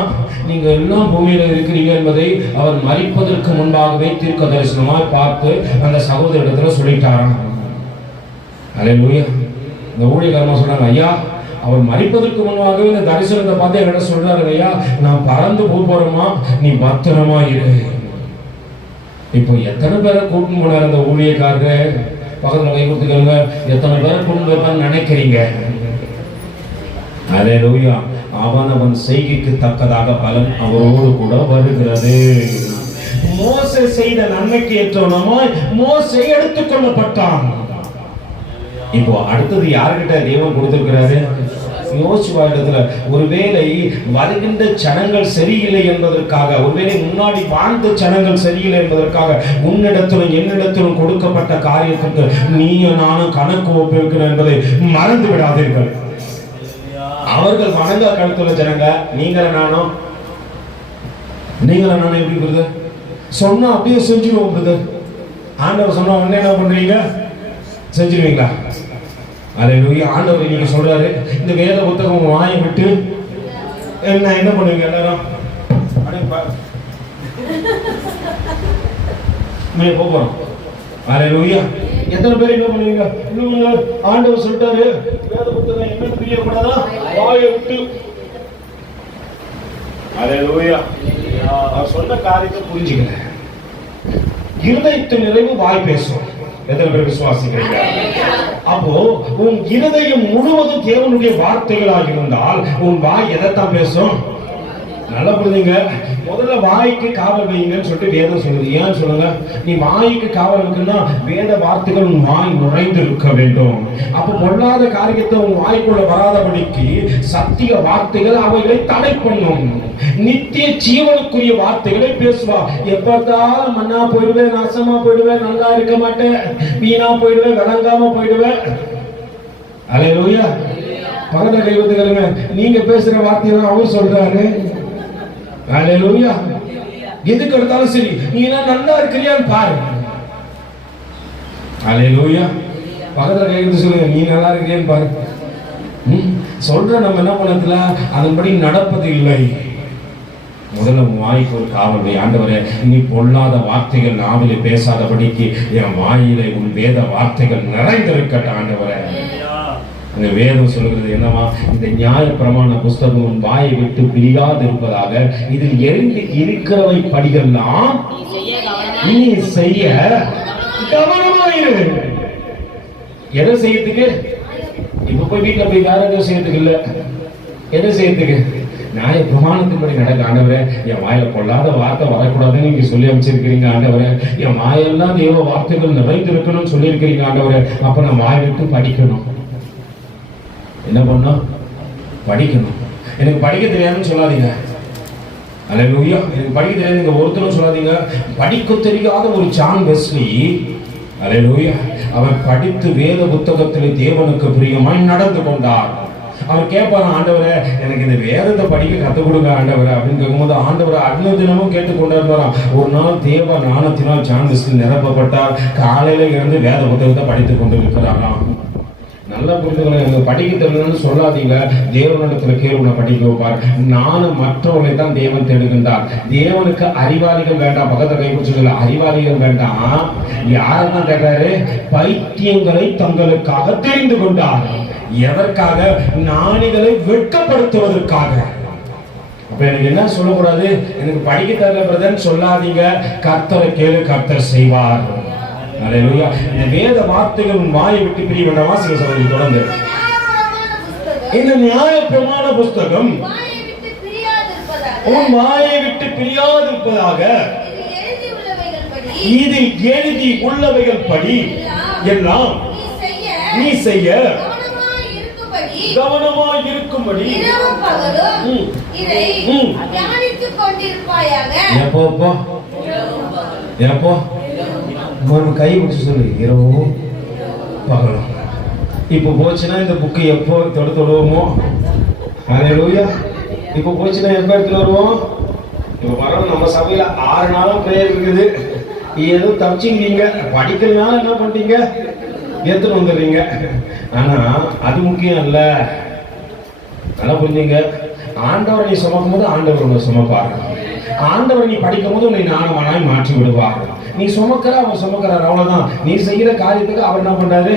நீங்க எல்லாம் பூமியில இருக்கிறீங்க என்பதை அவர் மரிப்பதற்கு முன்பாகவே தீர்க்க தரிசனமாய் பார்த்து அந்த சகோதரிடத்துல சொல்லிட்டாராம். அல்லேலூயா. இந்த ஊழியக்காரமா சொன்னாங்க, ஐயா அவர் மரிப்பதற்கு முன்பாகவே இந்த தரிசனத்தை பார்த்து என்கிட்ட சொல்றாரு, ஐயா நான் பறந்து போறேம்மா நீ பத்திரமா இரு. இப்போ எத்தனை பேரை கூட்டின்னு போனார் அந்த ஊழியக்காரர்? பக்கத்துல கை கொடுத்துக்கோங்க. எத்தனை பேரை கூட்டின்னு போயிருப்பான்னு நினைக்கிறீங்க? அல்லேலூயா. அவன் செய்கைக்கு தக்கதாக பலன் அவரோடு கூட வருகிறது. மோசே செய்த நன்மைக்கு ஏற்றவனமாய் மோசே எடுத்துக் கொள்ளப்பட்டான். இப்போ அடுத்தது யாருக்கிட்ட தேவன் கொடுத்திருக்கிறாரு? யோசுவா இடத்துல. ஒருவேளை வருகின்ற ஜனங்கள் சரியில்லை என்பதற்காக, ஒருவேளை முன்னாடி வாழ்ந்த ஜனங்கள் சரியில்லை என்பதற்காக உன்னிடத்திலும் என்னிடத்திலும் கொடுக்கப்பட்ட காரியத்துக்கு நீயும் நானும் கணக்கு ஒப்பிருக்கிறோம் என்பதை மறந்து விடாதீர்கள். அவர்கள் வணங்க கழுத்துள்ள ஜனங்க. நீங்கள நானும் எப்படி வருது சொன்னா அப்படியே செஞ்சுருவோம் பிரதர். ஆண்டவர் சொன்னா உடனே என்ன பண்றீங்க? செஞ்சிருவீங்களா? அல்லேலூயா. ஆண்டவர் நீங்க சொல்றாரு இந்த வேத புத்தகம் வாயை விட்டு என்ன பண்ணுவீங்க எல்லாரும்? போறோம். அல்லேலூயா. எத்தனை பேர் என்ன பண்ணுவீங்க? ஆண்டவர் சொல்லிட்டாரு வேத புத்தகம் என்ன பிரியப்படாதா வாயை விட்டு. அல்லேலூயா. அவர் சொன்ன காரியத்தை புரிஞ்சுக்கல. இருதயத்தின் நிறைவு வாய் பேசும். எத்தனை பேர் விசுவாசிக்கிறீங்க? அப்போ உன் இருதயம் முழுவதும் தேவனுடைய வார்த்தைகளாக இருந்தால் உன் வாய் எதைத்தான் பேசும்? நல்லா புரியுதுங்க. முதல்ல வாய்க்கு காவல் வைங்கன்னு சொல்லிட்டு வேதம் சொல்லுது. ஏன் சொல்லுங்க? நீ வாய்க்கு காவல் வைக்கணும்னா வேத வார்த்தைகள் உன் வாய் நுழைந்து இருக்க வேண்டும். அப்ப பொல்லாத காரியத்தை உன் வாய்க்குள்ள வராதபடிக்கு சத்திய வார்த்தைகள் அவைகளை தடை பண்ணும். நித்திய ஜீவனுக்குரிய வார்த்தைகளை பேசுவா. எப்பதான் மண்ணா போயிடுவேன், நாசமா போயிடுவேன், நல்லா இருக்க மாட்டேன், வீணா போயிடுவேன், விளங்காம போயிடுவேன். அல்லேலூயா. பக்கத்துல கை வந்துக்கிறங்க. நீங்க பேசுற வார்த்தையெல்லாம் அவர் சொல்றாரு. அல்லேலூயா. எதுக்கு எடுத்தாலும் சரி நீ நல்லா இருக்கிறியான்னு பாரு. அல்லேலூயா. பக்கத்துல கை வந்து சொல்லுங்க நீ நல்லா இருக்கிறியான்னு பாரு. சொல்ற நம்ம என்ன பண்ணதுல அதன்படி நடப்பது இல்லை. முதல்ல வாய்க்கு ஒரு காவல். ஆண்டவரே நீ பொல்லாத வார்த்தைகள் நாவிலே பேசாதபடிக்கு என் வாயிலே உன் வேத வார்த்தைகள் நிறைந்திருக்கட்டும். ஆண்டவரே அந்த வேதம் சொல்லுகிறது என்னவா? இந்த நியாய பிரமாண புஸ்தகம் உன் வாயை விட்டு பிரியாது இருப்பதாக இதில் எழுதி இருக்கிறவை படிகள்லாம் நீ செய்ய கவனமாயிரு. எதை செய்யறதுக்கு? இப்ப போய் வீட்டுல போய் வேற எதுவும் செய்யறதுக்கு இல்ல. எதை செய்யறதுக்கு? நியாய பிரமாணத்தின்படி நடக்க. ஆண்டவரே என் வாயில பொல்லாத வார்த்தை வரக்கூடாதுன்னு நீங்க சொல்லி அமைச்சிருக்கிறீங்க. ஆண்டவரே என் வாயெல்லாம் தேவ வார்த்தைகள் நிறைந்திருக்கணும்னு சொல்லி இருக்கிறீங்க. ஆண்டவரே அப்ப நான் வாய் விட்டு படிக்கணும். என்ன பண்ணணும்? படிக்கணும். எனக்கு படிக்க தெரியாதுன்னு சொல்லாதீங்க. அல்லேலூயா. எனக்கு படிக்க தெரியாது நீங்க ஒருத்தரும் சொல்லாதீங்க. படிக்க தெரியாத ஒரு ஜான் வெஸ்லி, அல்லேலூயா, அவர் படித்து வேத புத்தகத்தில் தேவனுக்கு பிரியமாய் நடந்து கொண்டார். அவர் கேட்பாரு, ஆண்டவரே எனக்கு இந்த வேதத்தை படிக்க கற்றுக் கொடுங்க ஆண்டவரே அப்படின்னு கேட்கும்போது ஆண்டவரை அனுதினமும் கேட்டுக்கொண்டார். ஒரு நாள் தேவ ஞானத்தினால் ஜான் வெஸ்லி நிரப்பப்பட்டார். காலையில இருந்து வேத புத்தகத்தை படித்துக் கொண்டு இருக்கிறாராம். நல்லா புரிஞ்சுக்கணும். எனக்கு படிக்க தெரியலன்னு சொல்லாதீங்க. தேவனிடத்துல கேள்வி படிக்க வைப்பார். நானும் மற்றவர்களை தான் தேவன் தேடுகின்றார். தேவனுக்கு அறிவாளிகள் வேண்டாம். பக்கத்துல கை பிடிச்சு சொல்ல, அறிவாளிகள் வேண்டாம். யாரெல்லாம் கேட்டாரு? பைத்தியங்களை தங்களுக்காக தெரிந்து கொண்டார். எதற்காக? ஞானிகளை வெட்கப்படுத்துவதற்காக. அப்ப எனக்கு என்ன சொல்லக்கூடாது? எனக்கு படிக்க தெரியல பிரதர்ன்னு சொல்லாதீங்க. கர்த்தரை கேளு, கர்த்தர் செய்வார். அல்லேலூயா. இந்த வேத வார்த்தைகள் உன் வாயை விட்டு பிரிய வேண்டாம். வாசிக்க சொல்லுங்க தொடர்ந்து. இந்த நியாயப்பிரமாண புஸ்தகம் உன் வாயை விட்டு பிரியாதிருப்பதாக இதில் எழுதி உள்ளவைகள் படி எல்லாம் நீ செய்ய கவனமாய் இருக்கும்படி எப்போ கை பிடிச்சு சொல்லு, இரவும் பகலும். இப்போ போச்சுன்னா இந்த புக்கு எப்போ தொடுவோமோ? அல்லேலூயா. இப்போ போச்சுன்னா எப்போ எடுத்துட்டு வருவோம்? இப்போ பரவாயில்ல, நம்ம சபையில 6 நாளும் பிரேயர் இருக்குது. ஏதோ தப்பிச்சிங்க, படிக்கிறதுனால என்ன பண்ணிட்டீங்க? எடுத்துட்டு வந்துடுறீங்க. ஆனா அது முக்கியம் இல்ல. நல்லா புரிஞ்சுங்க. ஆண்டவரை நீ சுமக்கும் போது ஆண்டவர் உன்னை சுமப்பாரு. ஆண்டவரை நீ படிக்கும் போது உன்னை ஞானமானாய் மாற்றி விடுவார். நீ சுமக்கிற, அவர் சுமக்கிறார், அவ்வளவுதான். நீ செய்யற காரியத்துக்கு அவர் என்ன பண்றாரு?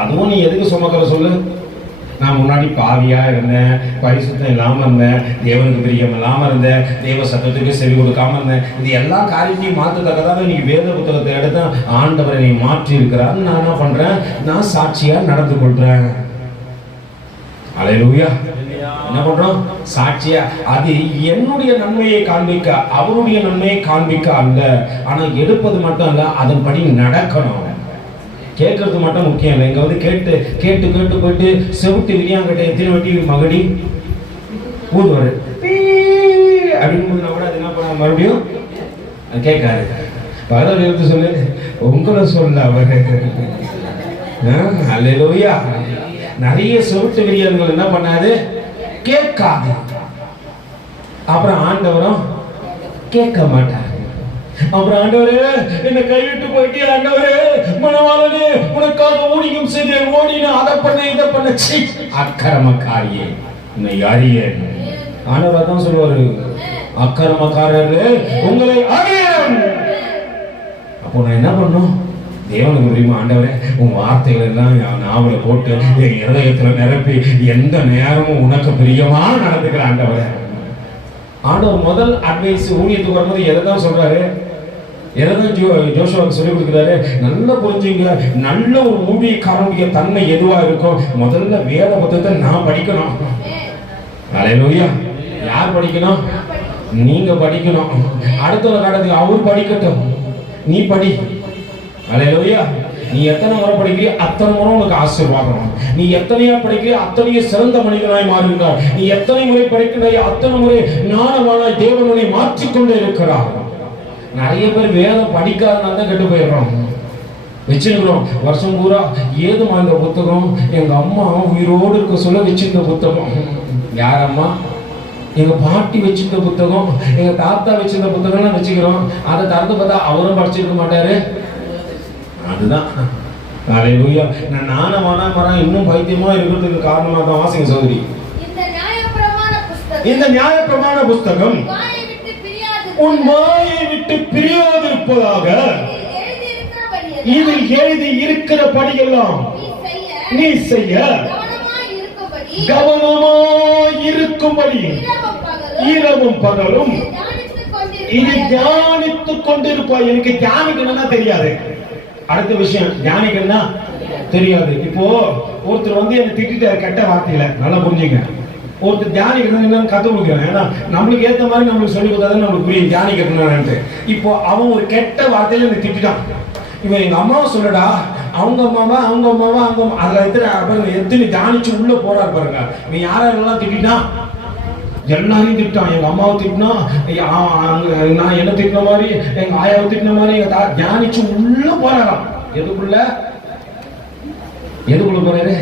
அதுவும் நீ எதுக்கு சுமக்கிற சொல்லு? நான் முன்னாடி பாவியா இருந்தேன், பரிசுத்தம் இல்லாம இருந்தேன், தேவனுக்கு பிரியம் இல்லாம இருந்தேன், தேவ சத்தத்துக்கு செவி கொடுக்காம இருந்தேன். இது எல்லா காரியத்தையும் மாற்றத்தக்கதாக நீ வேத புத்தகத்தை எடுத்து ஆண்டவரை நீ மாற்றி இருக்கிறார். நான் என்ன பண்றேன்? நான் சாட்சியா நடந்து கொள்றேன். அல்லேலூயா. என்ன பண்றோம்? சாட்சியா. அது என்னுடைய நன்மையை காண்பிக்க, அவருடைய நன்மையை காண்பிக்க அல்ல. ஆனா எடுப்பது மட்டும் அல்ல, அதன்படி நடக்கணும். கேட்கறது மட்டும் முக்கியம் இல்லை. இங்க வந்து கேட்டு கேட்டு கேட்டு போயிட்டு செவிட்டு விரியாங்கிட்ட எத்தனை வட்டி மகடி ஊதுவாரு அப்படின்னு கூட அது என்ன பண்ண மறுபடியும் கேட்காரு. பகல் எடுத்து சொல்லு, உங்களை சொல்ல அவரு. அல்லேலூயா. நிறைய செவிட்டு விரியான்கள் என்ன பண்ணாது? கேட்காது. அப்புறம் ஆண்டவரும் கேட்க மாட்டார். அப்புறம் ஆண்டவரே என்னை கைவிட்டு போயிட்டே, ஆண்டவரே மனவாளனே உனக்காக ஊழியம் செய்தேன், ஓடினேன், அதை பண்ண இதை பண்ண, அக்கிரமக்காரியே உன்னை அறியேன். ஆண்டவர் தான் சொல்லுவாரு, அக்கிரமக்காரர்களே உங்களை அறியேன். அப்போ நான் என்ன பண்ணும்? தேவனுக்கு தெரியுமா? ஆண்டவரே உன் வார்த்தைகள் எல்லாம் நாவல போட்டு என் இதயத்துல நிரப்பி எந்த நேரமும் உனக்கு பிரியமா நடந்துக்கிற ஆண்டவரே. ஆண்டவர் முதல் அட்வைஸ் ஊழியத்துக்கு வரும்போது எதை தான் சொல்றாரு? எதைதான் ஜோஷுவாவுக்கு சொல்லிக் கொடுக்குறாரு? நல்லா புரிஞ்சுங்க. நல்ல ஒரு ஊழியக்காரனுடைய தன்மை எதுவா இருக்கும்? முதல்ல வேத புத்தகத்தை நான் படிக்கணும். அல்லேலூயா. யார் படிக்கணும்? நீங்க படிக்கணும். அடுத்த காலத்துக்கு அவர் படிக்கட்டும், நீ படி. அல்லேலூயா. நீ எத்தனை முறை படிக்கிறியோ அத்தனை முறை உனக்கு ஆசீர்வாதம். நீ எத்தனையா படிக்கிறியோ அத்தனையே சிறந்த மனிதனாய் மாறுகிறார். நீ எத்தனை முறை படிக்கிறாயோ அத்தனை முறை ஞானவானாய் தேவனை மாற்றிக்கொண்டே இருக்கிறார். நிறைய பேர் வேதம் படிக்காதனால தான் கெட்டு போயிடுறோம். வச்சிருக்கிறோம் வருஷம் பூரா. ஏதுமா இந்த புத்தகம்? எங்க அம்மா உயிரோடு இருக்க சொல்ல வச்சிருந்த புத்தகம். யார் அம்மா? எங்க பாட்டி வச்சிருந்த புத்தகம், எங்க தாத்தா வச்சிருந்த புத்தகம்லாம் வச்சுக்கிறோம். அதை திறந்து பார்த்தா அவரும் படிச்சிருக்க மாட்டாரு. அதுதான் அல்லேலூயா. நான் ஞானமான மரம் இன்னும் பைத்தியமா இருக்கிறதுக்கு காரணமா தான். வாசிங்க சகோதரி. இந்த நியாயப்பிரமாண புஸ்தகம் உன் வாயை விட்டு பிரியாதிருப்பதாக இதில் எழுதி இருக்கிறபடியெல்லாம் நீ செய்ய கவனமாய் இருக்கும்படி இரவும் பகலும் இதை தியானித்துக் கொண்டிருப்பாய். எனக்கு தியானிக்கணும்னா தெரியாது. அடுத்த விஷயம், தியானிக்கணும்னா தெரியாது. இப்போ ஒருத்தர் வந்து என்ன திட்டாரு கெட்ட வார்த்தையில, நல்லா புரிஞ்சுங்க. ஒருத்தர் தியானிக்கணும் என்னன்னு கத்து கொடுக்குறேன். ஏன்னா நம்மளுக்கு ஏற்ற மாதிரி நம்மளுக்கு சொல்லி கொடுத்தாதான் நம்மளுக்கு புரியும் தியானிக்கணும்னு. இப்போ அவன் ஒரு கெட்ட வார்த்தையில என்ன திட்டான். இவன் எங்க அம்மாவை சொல்லடா, அவங்க அம்மாவா அவங்க அம்மாவா அவங்க அதுல எத்தனை தியானிச்சு உள்ள போறாரு பாருங்க. நீ யாரெல்லாம் திட்டான்? எல்லாரையும் திட்டான். எங்க அம்மாவை திட்டினா, நான் என்ன திட்டின மாதிரி, எங்க ஆயாவை திட்டின மாதிரி, எங்க தியானிச்சு உள்ள போறாராம். எதுக்குள்ள போறாரு?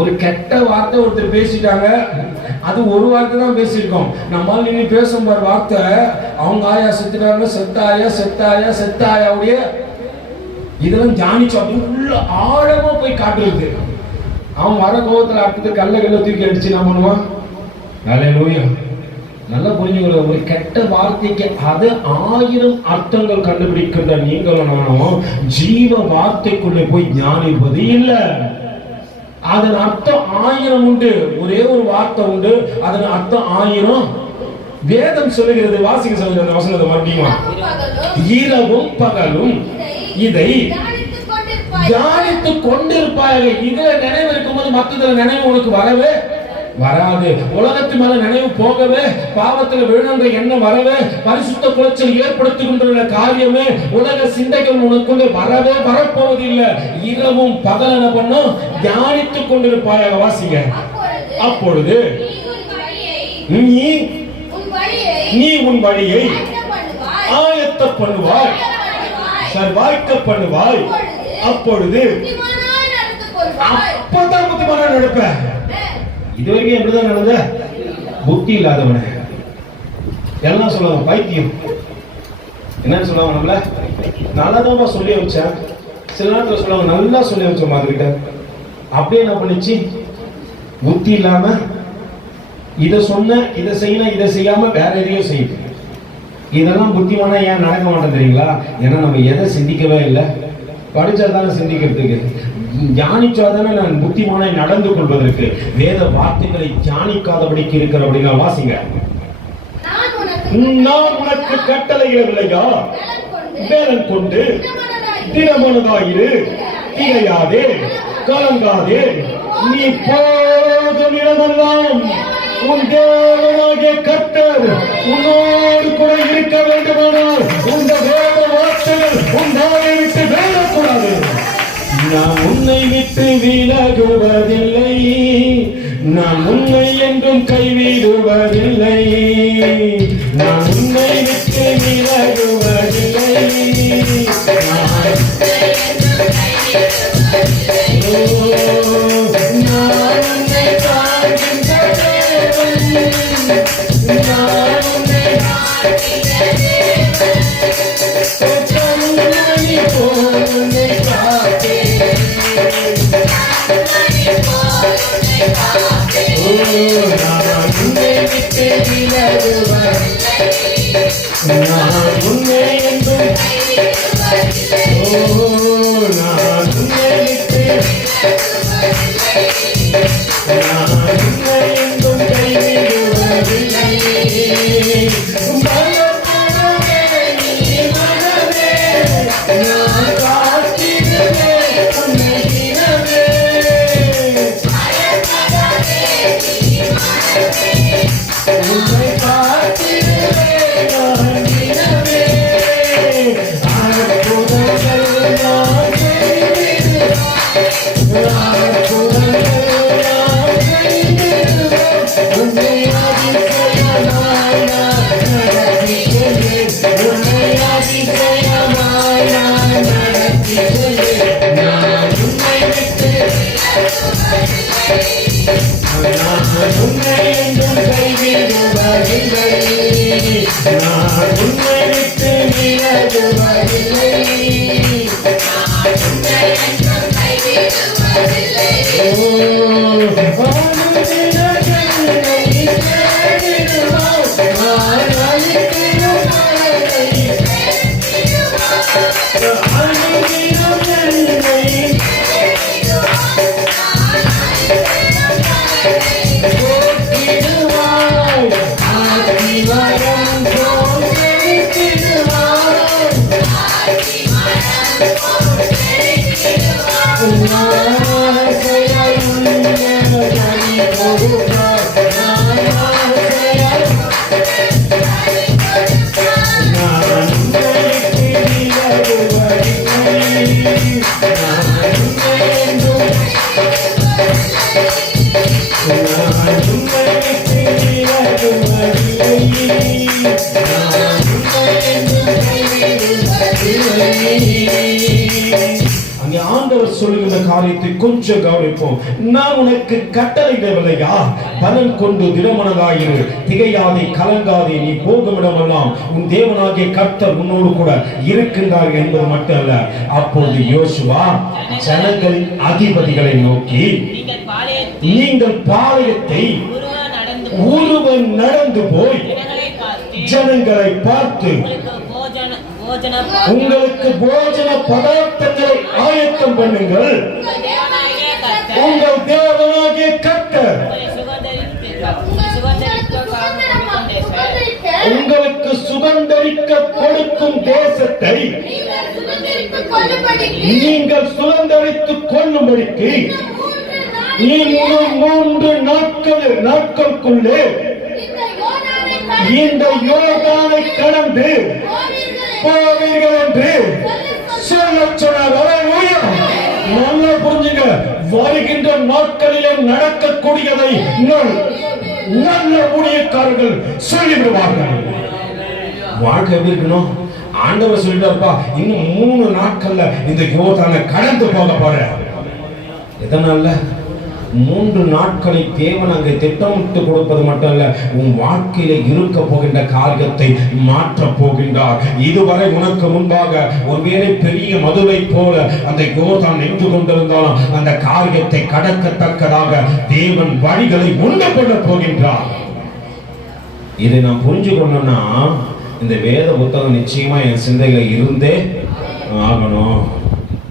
ஒரு கெட்ட வார்த்தை ஒருத்தர் பேசிட்டாங்க. அது ஒரு வார்த்தை தான் பேசியிருக்கோம். நம்மளால நீங்க பேசும் பாரு வார்த்தை, அவங்க ஆயா செத்துட்டாங்க, செத்தாயா செத்தாயா செத்தாயாவுடைய இதெல்லாம் தியானிச்சு அப்படி உள்ள ஆழமா போய் காட்டுறது. அவன் வர கோபத்துல அடுத்தது கல்ல தூக்கி அடிச்சு நான் பண்ணுவான். ஹல்லேலூயா. நல்லா புரிஞ்சுக்கணும். ஒரு கெட்ட வார்த்தைக்கு அது 1000 அர்த்தங்கள் கண்டுபிடிக்கின்ற நீங்களும் நானும் ஜீவ வார்த்தைக்குள்ளே போய் ஞானிப்பது இல்லை. அதன் அர்த்தம் 1000 உண்டு. ஒரே ஒரு வார்த்தை உண்டு, அதன் அர்த்தம் 1000. வேதம் சொல்லுகிறது, வாசிக்க சொல்லுங்க அந்த வசனத்தை மறுபடியும். இரவும் பகலும் இதை தியானித்துக் கொண்டிருப்பாயாக. இதுல நினைவு இருக்கும்போது மற்றதுல நினைவு உனக்கு வரவே வராது. உலகத்து மேல நினைவு போகவே, பாவத்தில் விழுந்த எண்ணம் வரவே, பரிசுத்த குலைச்சல் ஏற்படுத்துகின்ற காரியமே, உலக சிந்தைகள் உனக்குள்ளே வரவே வரப்போவதில்லை. இரவும் பகல் என்ன பண்ணும்? தியானித்துக் கொண்டிருப்பாயாக. வாசிங்க. அப்பொழுது நீ உன் வழியை ஆயத்த பண்ணுவாய், வாய்க்க பண்ணுவாய். அப்பொழுது அப்பதான் புத்திமானா நடப்ப. இதுவரைக்கும் எப்படிதான் நடந்த? புத்தி இல்லாதவன எல்லாம் சொல்லுவாங்க பைத்தியம். என்னன்னு சொல்லுவாங்க? நம்மள நல்லதான் சொல்லி வச்சேன். சில நேரத்துல சொல்லுவாங்க நல்லா சொல்லி வச்ச மாதிரி. அப்படியே என்ன பண்ணிச்சு? புத்தி இல்லாம இதை சொன்ன, இதை செய்யணும், இதை செய்யாம வேற எதையோ செய்யுது. இதெல்லாம் புத்திமானா ஏன் நடக்க மாட்டேன் தெரியுங்களா? ஏன்னா நம்ம எதை சிந்திக்கவே இல்லை. படிச்சாதானே சிந்திக்கிறதுக்கு, தியானிச்சாதானே நான் புத்திமானை நடந்து கொள்வதற்கு. வேத வார்த்தைகளை தியானிக்காதபடிக்கு இருக்கிற அப்படின்னா வாசிங்க. நான் உனக்கு கட்டளையிடவில்லையா? வேலன் கொண்டு தினமனதாயிரு, திகையாதே, கலங்காதே. நீ போகும் இடமெல்லாம் உன் தேவனாகிய கர்த்தர் உன்னோடு கூட இருக்க வேண்டுமானால் இந்த வேத வார்த்தைகள் உன் வாயை விட்டு வேறக்கூடாது. நான் உன்னை விட்டு விலகுவதில்லை, நான் உன்னை என்றும் கைவிடுவதில்லை, நான் உன்னை விட்டு விலகுவதில்லை, நான் உன்னை காண்கின்ற தேவன், நான் உன்னை கண்மணி போல் உன்னை காப்பேன், நான் உன்னை விட்டு விலகுவதில்லை, நான் உன்னை என்றும் நான் உன்னை விட்டு நான் உன்னை என்றும் கைவிடுவதில்லை. நான் காத்திடுவேன் உன்னை தினமே, உன்னை காத்திடுவேன் நான் தினமே. அற்புதங்கள் நான் செய்திடுவேன், அற்புதங்கள் நான் செய்திடுவேன், உன்னை அதிசயமாய் நான் நடத்திடுவேன், உன்னை அதிசயமாய் நான் நடத்திடுவேன். நான் உன்னை விட்டு நான் உன்னை என்றும் கைவிடுவதில்லை, நான் உன்னை விட்டு விலகுவதில்லை, அங்கே ஆண்டவர் சொல்லுகிற காரியத்தை கொஞ்சம் கவனிப்போம். நான் உனக்கு கட்டளையிடவில்லையா? பலன் கொண்டு திடமனதாயிரு, திகையாதே, கலங்காதே. நீ போகும் இடமெல்லாம் உன் தேவனாகிய கர்த்தர் உன்னோடு கூட இருக்கின்றார் என்பது மட்டுமல்ல. அப்பொழுது யோசுவா ஜனங்களின் அதிபதிகளை நோக்கி, நீங்கள் பாளையத்தை ஒருவன் நடந்து போய் ஜனங்களை பார்த்து உங்களுக்கு போஜன பதார்த்தங்களை ஆயத்தம் பண்ணுங்கள், உங்கள் தேவனாகிய கர்த்தர் உங்களுக்கு சுதந்தரிக்க கொடுக்கும் தேசத்தை நீங்கள் சுதந்தரித்துக் கொள்ளும்படிக்கு இன்னும் 3 நாட்களுக்குள்ளே இந்த யோர்தானை கடந்து போவீர்கள் என்று சொல்லச் சொன்னார். ஹல்லேலூயா. நல்லா புரிஞ்சுங்க, வருகின்ற நாட்களிலே நடக்கக்கூடியதை நல்ல ஊழியக்காரர்கள் சொல்லிவிடுவார்கள். வாழ்க்கை எப்படி இருக்கணும்? ஆண்டவர் சொல்லிட்டாருப்பா, இன்னும் 3 நாட்கள்ல இந்த யோர்தானை கடந்து போக போற. எதனால? 3 நாட்களை தேவன் அங்கே திட்டமிட்டு கொடுப்பது மட்டும் இல்ல, உன் வாழ்க்கையில இருக்க போகின்ற காரியத்தை மாற்ற போகின்றார். இதுவரை உனக்கு முன்பாக ஒருவேளை பெரிய மதுவை போல அந்த யோர்தான் நின்று கொண்டிருந்தாலும் அந்த காரியத்தை கடக்கத்தக்கதாக தேவன் வழிகளை உண்டு பண்ண போகின்றார். இதை நான் புரிஞ்சுக்கணும்னா இந்த வேத புத்தகம் நிச்சயமா என் சிந்தையில இருந்தே ஆகணும்.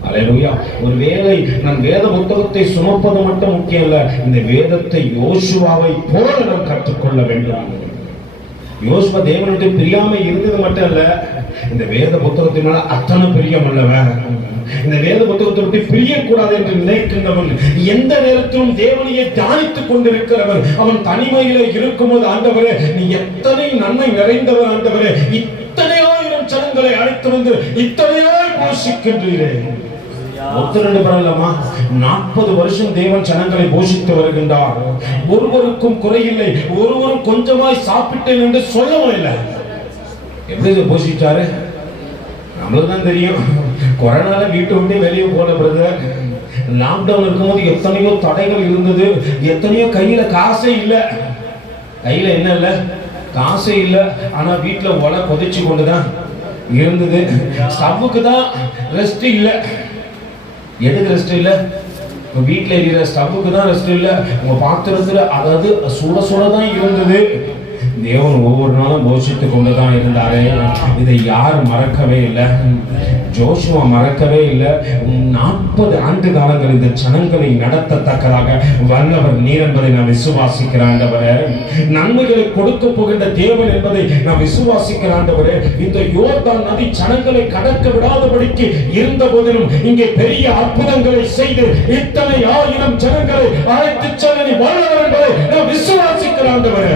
அல்லேலூயா. ஒருவேளை நான் வேத புத்தகத்தை சுமப்பது மட்டும் முக்கியம் இல்ல, இந்த வேதத்தை யோசுவாவை போல நான் கற்றுக்கொள்ள வேண்டும். யோசுவா தேவனுடைய பிரியாமை இருந்தது மட்டும் இல்ல, இந்த வேத புத்தகத்தினால அத்தனை பிரியம் அல்லவன். இந்த வேத புத்தகத்தை விட்டு பிரியக்கூடாது என்று நினைக்கின்றவன், எந்த நேரத்திலும் தேவனையை தியானித்துக் கொண்டிருக்கிறவன், அவன் தனிமையில இருக்கும்போது ஆண்டவரே நீ எத்தனை நன்மை நிறைந்தவர் ஆண்டவரே, இத்தனை ஆயிரம் ஜனங்களை அழைத்து வந்து இத்தனையோ போஷிக்கின்றீரே. 2 பரவாயில்லமா, 40 வருஷம் தேவன் ஜனங்களை போஷித்து வருகின்றார். ஒருவருக்கும் குறையில்லை, ஒருவரும் கொஞ்சமாய் சாப்பிட்டேன் என்று சொல்லவும் இல்லை. எப்படி போஷிச்சாரு நம்மளுக்கு தான் தெரியும். கொரோனால வீட்டை விட்டு வெளியே போன பிரதர், லாக்டவுன் இருக்கும்போது எத்தனையோ தடைகள் இருந்தது, எத்தனையோ கையில காசே இல்லை. கையில என்ன இல்லை? காசே இல்லை. ஆனா வீட்டுல ஒலை கொதிச்சு கொண்டுதான் இருந்தது. ஸ்டவ்வுக்கு தான் ரெஸ்ட் இல்லை. எதுக்கு ரெஸ்ட் இல்லை? வீட்டில் எரியிற ஸ்டவ்வுக்கு தான் ரெஸ்ட் இல்லை. உங்க பாத்திரத்துல அதாவது சுட தான் இருந்தது. தேவன் ஒவ்வொரு நாளும் போஷித்து கொண்டுதான் இருந்தாரு. இதை யார் மறக்கவே இல்லை. ஜோஷுவா மறக்கவே இல்லை. 40 ஆண்டு காலங்கள் இந்த ஜனங்களை நடத்தத்தக்கதாக வல்லவர் நீர் என்பதை நான் விசுவாசிக்கிறேன் ஆண்டவரே. நன்மைகளை கொடுக்க போகின்ற தேவன் என்பதை நான் விசுவாசிக்கிறேன் ஆண்டவரே. இந்த யோர்தான் நதி ஜனங்களை கடக்க விடாதபடிக்கு இருந்த போதிலும் இங்கே பெரிய அற்புதங்களை செய்து இத்தனை ஆயிரம் ஜனங்களை அழைத்து செல்ல நீ வல்லவர் என்பதை நான் விசுவாசிக்கிறேன் ஆண்டவரே.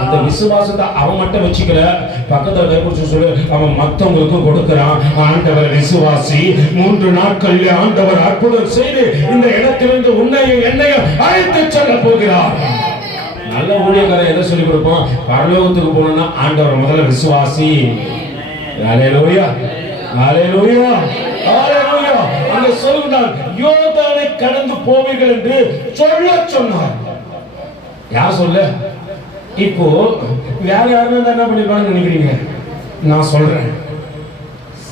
அந்த விசுவாசத்தை அவன் மட்டும் வச்சுக்கல, பக்கத்துல கைப்பிடிச்சு சொல்லு, அவன் மத்தவங்களுக்கும் கொடுக்கிறான். ஆண்டவர் விசுவாசி. 3 நாட்களில் ஆண்டவர் அற்புதம் செய்து இந்த இடத்திலிருந்து உன்னையும் என்னையும் அழைத்து செல்ல போகிறார். நல்ல ஊழியக்காரன் எதை சொல்லி கொடுப்போம்? பரலோகத்துக்கு போனோம்னா ஆண்டவர் முதல்ல விசுவாசி. ஹல்லேலூயா, ஹல்லேலூயா, ஹல்லேலூயா. அங்க சொல்கிறார், யோர்தானை கடந்து போவீர்கள் என்று சொன்னார். யார் சொல்ல? இப்போ வேற யாருன்னா என்ன பண்ணிருப்பான்னு நினைக்கிறீங்க? நான் சொல்றேன்.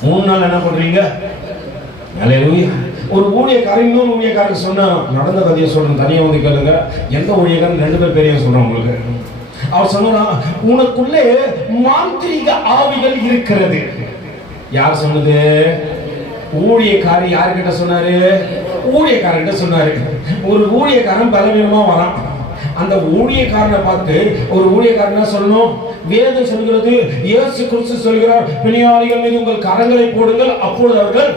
3 நாள் என்ன பண்றீங்க? ஹல்லேலூயா. ஒரு ஊழியக்காரன் இன்னொரு ஊழியக்காரன் சொன்னா, நடந்த கதையை சொல்றேன், தனியா வந்து கேளுங்க. எந்த ஊழியக்காரன் 2 பேர் பேரையும் சொல்றேன் உங்களுக்கு. அவர் சொன்னா, உனக்குள்ளே மாந்திரீக ஆவிகள் இருக்கிறது. யார் சொன்னது? ஊழியக்காரர். யாருக்கிட்ட சொன்னாரு? ஊழியக்காரர்கிட்ட சொன்னாரு. ஒரு ஊழியக்காரன் பலவீனமா வரான். அந்த ஊழியக்காரனை பார்த்து ஒரு ஊழியக்காரன் சொல்லணும், வேதம் சொல்கிறது, இயேசு கிறிஸ்து சொல்கிறார், பிணியாளிகள் மீது உங்கள் கரங்களை போடுங்கள், அப்பொழுது அவர்கள்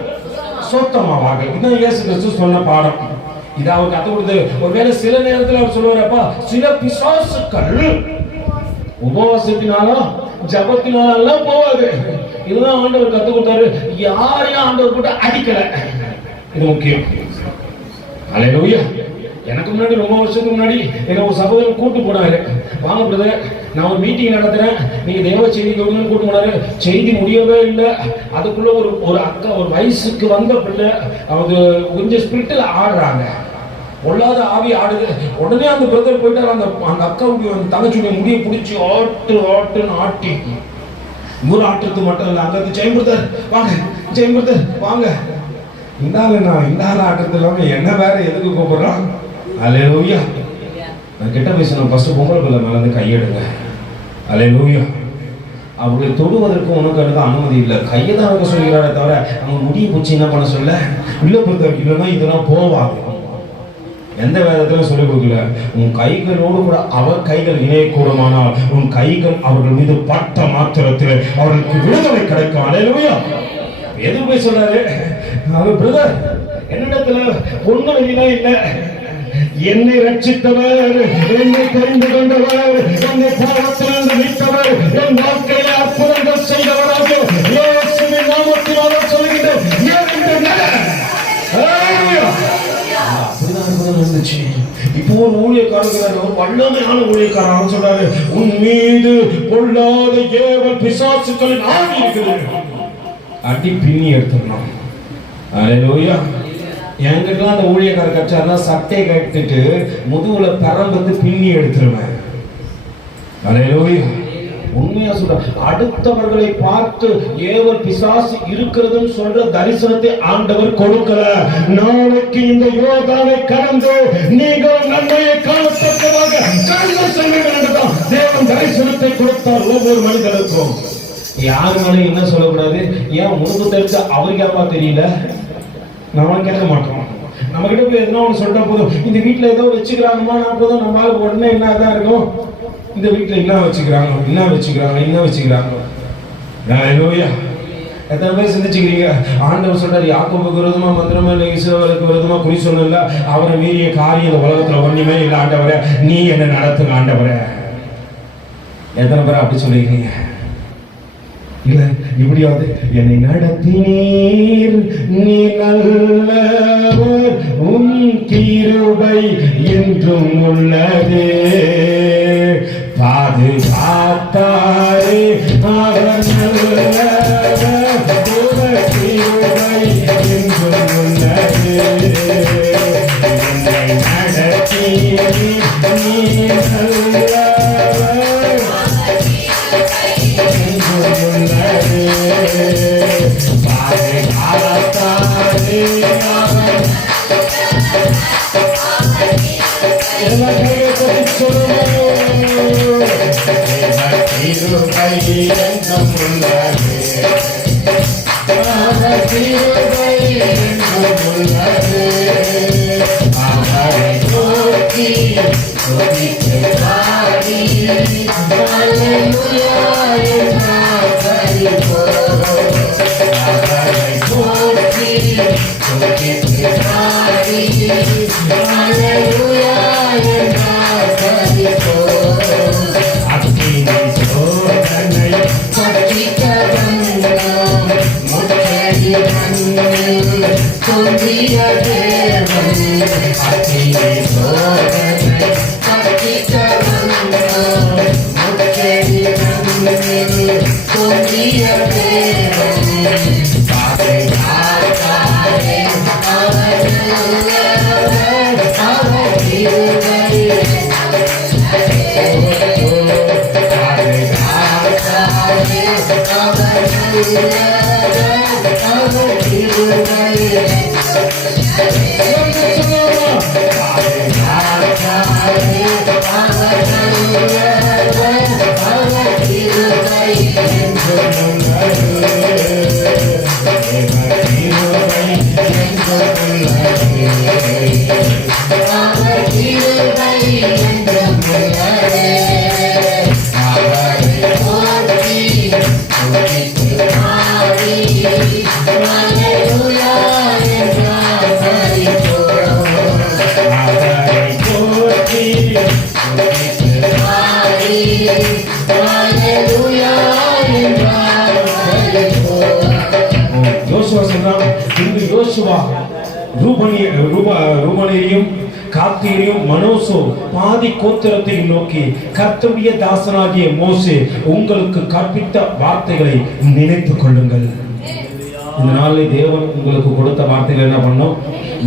சொத்தமாவார்கள். இதுதான் இயேசு கிறிஸ்து சொன்ன பாடம். இதை அவர் கற்றுக் கொடுத்து, ஒருவேளை சில நேரத்தில் அவர் சொல்லுவாரப்பா, சில பிசாசுக்கள் உபவாசத்தினாலும் ஜபத்தினாலும் போவாது. இதுதான் ஆண்டவர் கற்றுக் கொடுத்தாரு. யாரையும் ஆண்டவர் போட்டு அடிக்கல. இது முக்கியம். ஹல்லேலூயா. எனக்கு முன்னாடி ரொம்ப வருஷத்துக்கு முன்னாடி என்ன ஒரு சகோதரன் கூட்டு போனாரு. வாங்க பிரதர், நான் ஒரு மீட்டிங் நடத்துறேன், நீங்க தேவ செய்தி கூட்டு போனாரு. செய்தி முடியவே இல்லை. அதுக்குள்ள ஒரு அக்கா, ஒரு வயசுக்கு வந்த பிள்ளை, அவங்க கொஞ்சம் ஸ்பிரிட்டில் ஆடுறாங்க. பொல்லாத ஆவி ஆடுது. உடனே அந்த பிரதர் போயிட்டாரு. அந்த அக்காவுக்கு அந்த தங்கச்சுடைய முடியை பிடிச்சி ஆட்டுன்னு ஆட்டி, ஒரு ஆட்டுறது மட்டும் இல்லை, அங்க ஜெயம் பிரதர் வாங்க, ஜெயம் பிரதர் வாங்க, இந்த ஆள் ஆட்டுறது இல்லாம என்ன வேற எதுக்கு கூப்பிடுறான்? அல்லேலூயா. நான் கிட்ட பேசணும். ஃபர்ஸ்ட் பொம்பளை பிள்ளை மேல இருந்து கையெடுங்க. அல்லேலூயா. அவர்களை தொடுவதற்கு உனக்கு எனக்கு அனுமதி இல்லை. கையை தான் அவங்க சொல்கிறாரே தவிர அவங்க முடிய பூச்சி என்ன பண்ண சொல்ல இல்லை பொறுத்த இல்லைன்னா இதெல்லாம் போவாங்க. எந்த வேதத்திலும் சொல்லிக் கொடுக்கல. உன் கைகளோடு கூட அவர் கைகள் இணையக்கூடமானால் உன் கைகள் அவர்கள் மீது பட்ட மாத்திரத்தில் அவர்களுக்கு விடுதலை கிடைக்கும். அல்லேலூயா. எது போய் சொல்றாரு அவர் பிரதர் என்னிடத்துல ஒன்றும் இல்லை, என்னை ரட்சித்தவர், என்னை தெரிந்து கொண்டவர், என்னை பாவத்திலிருந்து மீட்டவர், என் வாழ்க்கையில அற்புதங்கள் செய்தவராக இயேசுவின் நாமத்தில் அவர் சொல்லுகின்றார். இருந்துச்சு. இப்போ ஒரு ஊழியக்காரர், ஒரு வல்லமையான ஊழியக்காரன் சொல்றாரு, உன் மீது பொல்லாத ஏவல் பிசாசுகளின் ஆவி இருக்குது. அடி பின்னி எடுத்துடணும். அல்லேலூயா. என்கிட்ட அந்த ஊழியக்கார கட்சாருன்னா சட்டையை கட்டிட்டு முதுகுல பரம்பு பின்னி எடுத்துருவேன். அல்லேலூயா. உண்மையா சொல்ற, அடுத்தவர்களை பார்த்து ஏவல் பிசாசு இருக்கிறதுன்னு சொல்ற தரிசனத்தை ஆண்டவர் கொடுக்கல. நாளைக்கு இந்த யோர்தானை கடந்து நீங்கள் நன்மையை காணத்தக்கதாக காரியம் செய்வீர்கள் என்றுதான் தேவன் தரிசனத்தை கொடுத்தார் ஒவ்வொரு மனிதனுக்கும். யாருனாலும் என்ன சொல்லக்கூடாது, ஏன் முழுக்க தெரிஞ்ச அவருக்கு அப்பா தெரியல, நம்ம கேட்க மாட்டோம். நம்ம கிட்ட போய் எதுனா ஒன்று சொல்லிட்டா போதும், இந்த வீட்டுல ஏதோ வச்சுக்கிறாங்கம்மா நான் போதும், நம்மளால உடனே என்னதான் இருக்கும், இந்த வீட்டுல என்ன வச்சுக்கிறாங்க என்ன வச்சுக்கிறாங்க என்ன வச்சுக்கிறாங்க. எத்தனை பேர் சிந்திச்சுக்கிறீங்க? ஆண்டவர் சொல்றாரு, யாக்கோபுக்கு விரோதமா மந்திரமா இல்லை, இஸ்ரவேலுக்கு விரோதமா குறி சொல்லல, அவரை மீறிய காரியம் இந்த உலகத்துல ஒண்ணுமே இல்லை ஆண்டவரே, நீ என்ன நடத்துங்க ஆண்டவரே. எத்தனை பேர் அப்படி சொல்லிக்கிறீங்க? இல்ல இப்படியாவது என்னை நடத்தினீர், நீ நல்லவர், உன் கிருபை என்றும் உள்ளதே, பாதுகாத்தாரே அவர் நல்லவர், கிருபை என்றும் உள்ளதே, என்னை நடத்தினீர், நீ நல்லவர், ரூபனேயும் காத்தியரையும் மனோசோ பாதி கோத்திரத்தையும் நோக்கி, கர்த்தருடைய தாசனாகிய மோசே உங்களுக்கு கற்பித்த வார்த்தைகளை நினைத்துக் கொள்ளுங்கள். இந்த நாளில் தேவன் உங்களுக்கு கொடுத்த வார்த்தைகள் என்ன பண்ணோம்?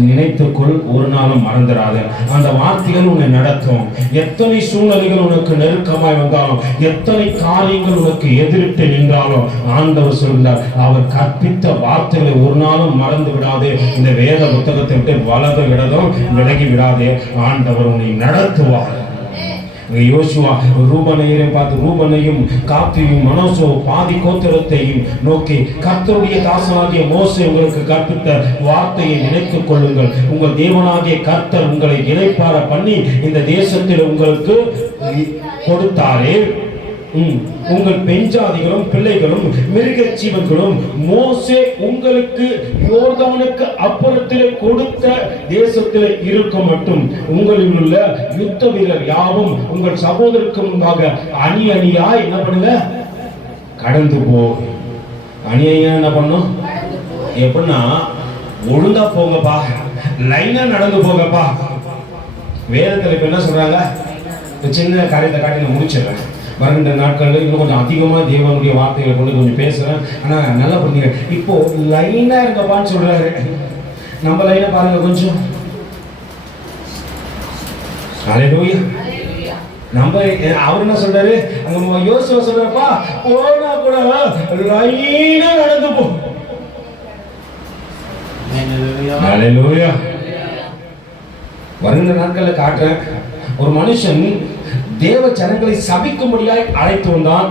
நினைத்துக்கொள், ஒரு நாளும் மறந்துடாத. அந்த வார்த்தைகள் உன்னை நடத்தும். எத்தனை சூழ்நிலைகள் உனக்கு நெருக்கமாய் வந்தாலும், எத்தனை காரியங்கள் உனக்கு எதிரிட்டு நின்றாலும், ஆண்டவர் சொல்கிறார், அவர் கற்பித்த வார்த்தைகளை ஒரு நாளும் மறந்து விடாதே. இந்த வேத புத்தகத்தை விட்டு வலது இடதும் விலகி விடாதே. ஆண்டவர் உன்னை நடத்துவார். யோசுவா ரூபனையை பார்த்து, ரூபனையும் காத்தையும் மனோசோ பாதி கோத்திரத்தையும் நோக்கி, கர்த்தருடைய தாசனாகிய மோசே உங்களுக்கு கற்பித்த வார்த்தையை நினைத்துக் கொள்ளுங்கள். உங்கள் தேவனாகிய கர்த்தர் உங்களை இளைப்பாற பண்ணி இந்த தேசத்தில் உங்களுக்கு கொடுத்தாரே. உங்கள் பெண்ஜாதிகளும் பிள்ளைகளும் மிருக ஜீவன்களும் மோசே உங்களுக்கு யோர்தானுக்கு அப்புறத்திலே கொடுத்த தேசத்திலே இருக்க மட்டும் உங்களில் உள்ள யுத்த வீரர் யாவும் உங்கள் சகோதரருக்கு முன்பாக அணி அணியா என்ன பண்ணுங்க, கடந்து போ. அணி அணியா என்ன பண்ணும்? எப்படின்னா, ஒழுங்கா போங்கப்பா, லைனா நடந்து போங்கப்பா. வேதத்துல இப்ப என்ன சொல்றாங்க? சின்ன காரியத்தை காட்டி நான் முடிச்சிடுறேன். வருகின்ற நாட்களில் இன்னும் கொஞ்சம் அதிகமாக தேவனுடைய வார்த்தைகளை கொண்டு கொஞ்சம் பேசுகிறேன். ஆனால் நல்லா புரிஞ்சுங்க. இப்போ லைனாக இருக்கப்பான்னு சொல்கிறாரு. நம்ம லைனை பாருங்க கொஞ்சம். ஹல்லேலூயா. நம்ம அவர் என்ன சொல்றாரு? அங்க யோசுவா சொல்றப்பா, போனா கூட லைனா நடந்து போ. ஹல்லேலூயா. வருகின்ற நாட்களை காட்டுறேன். ஒரு மனுஷன் தேவ ஜனங்களை சபிக்கும்படியாய் அழைத்து வந்தான்.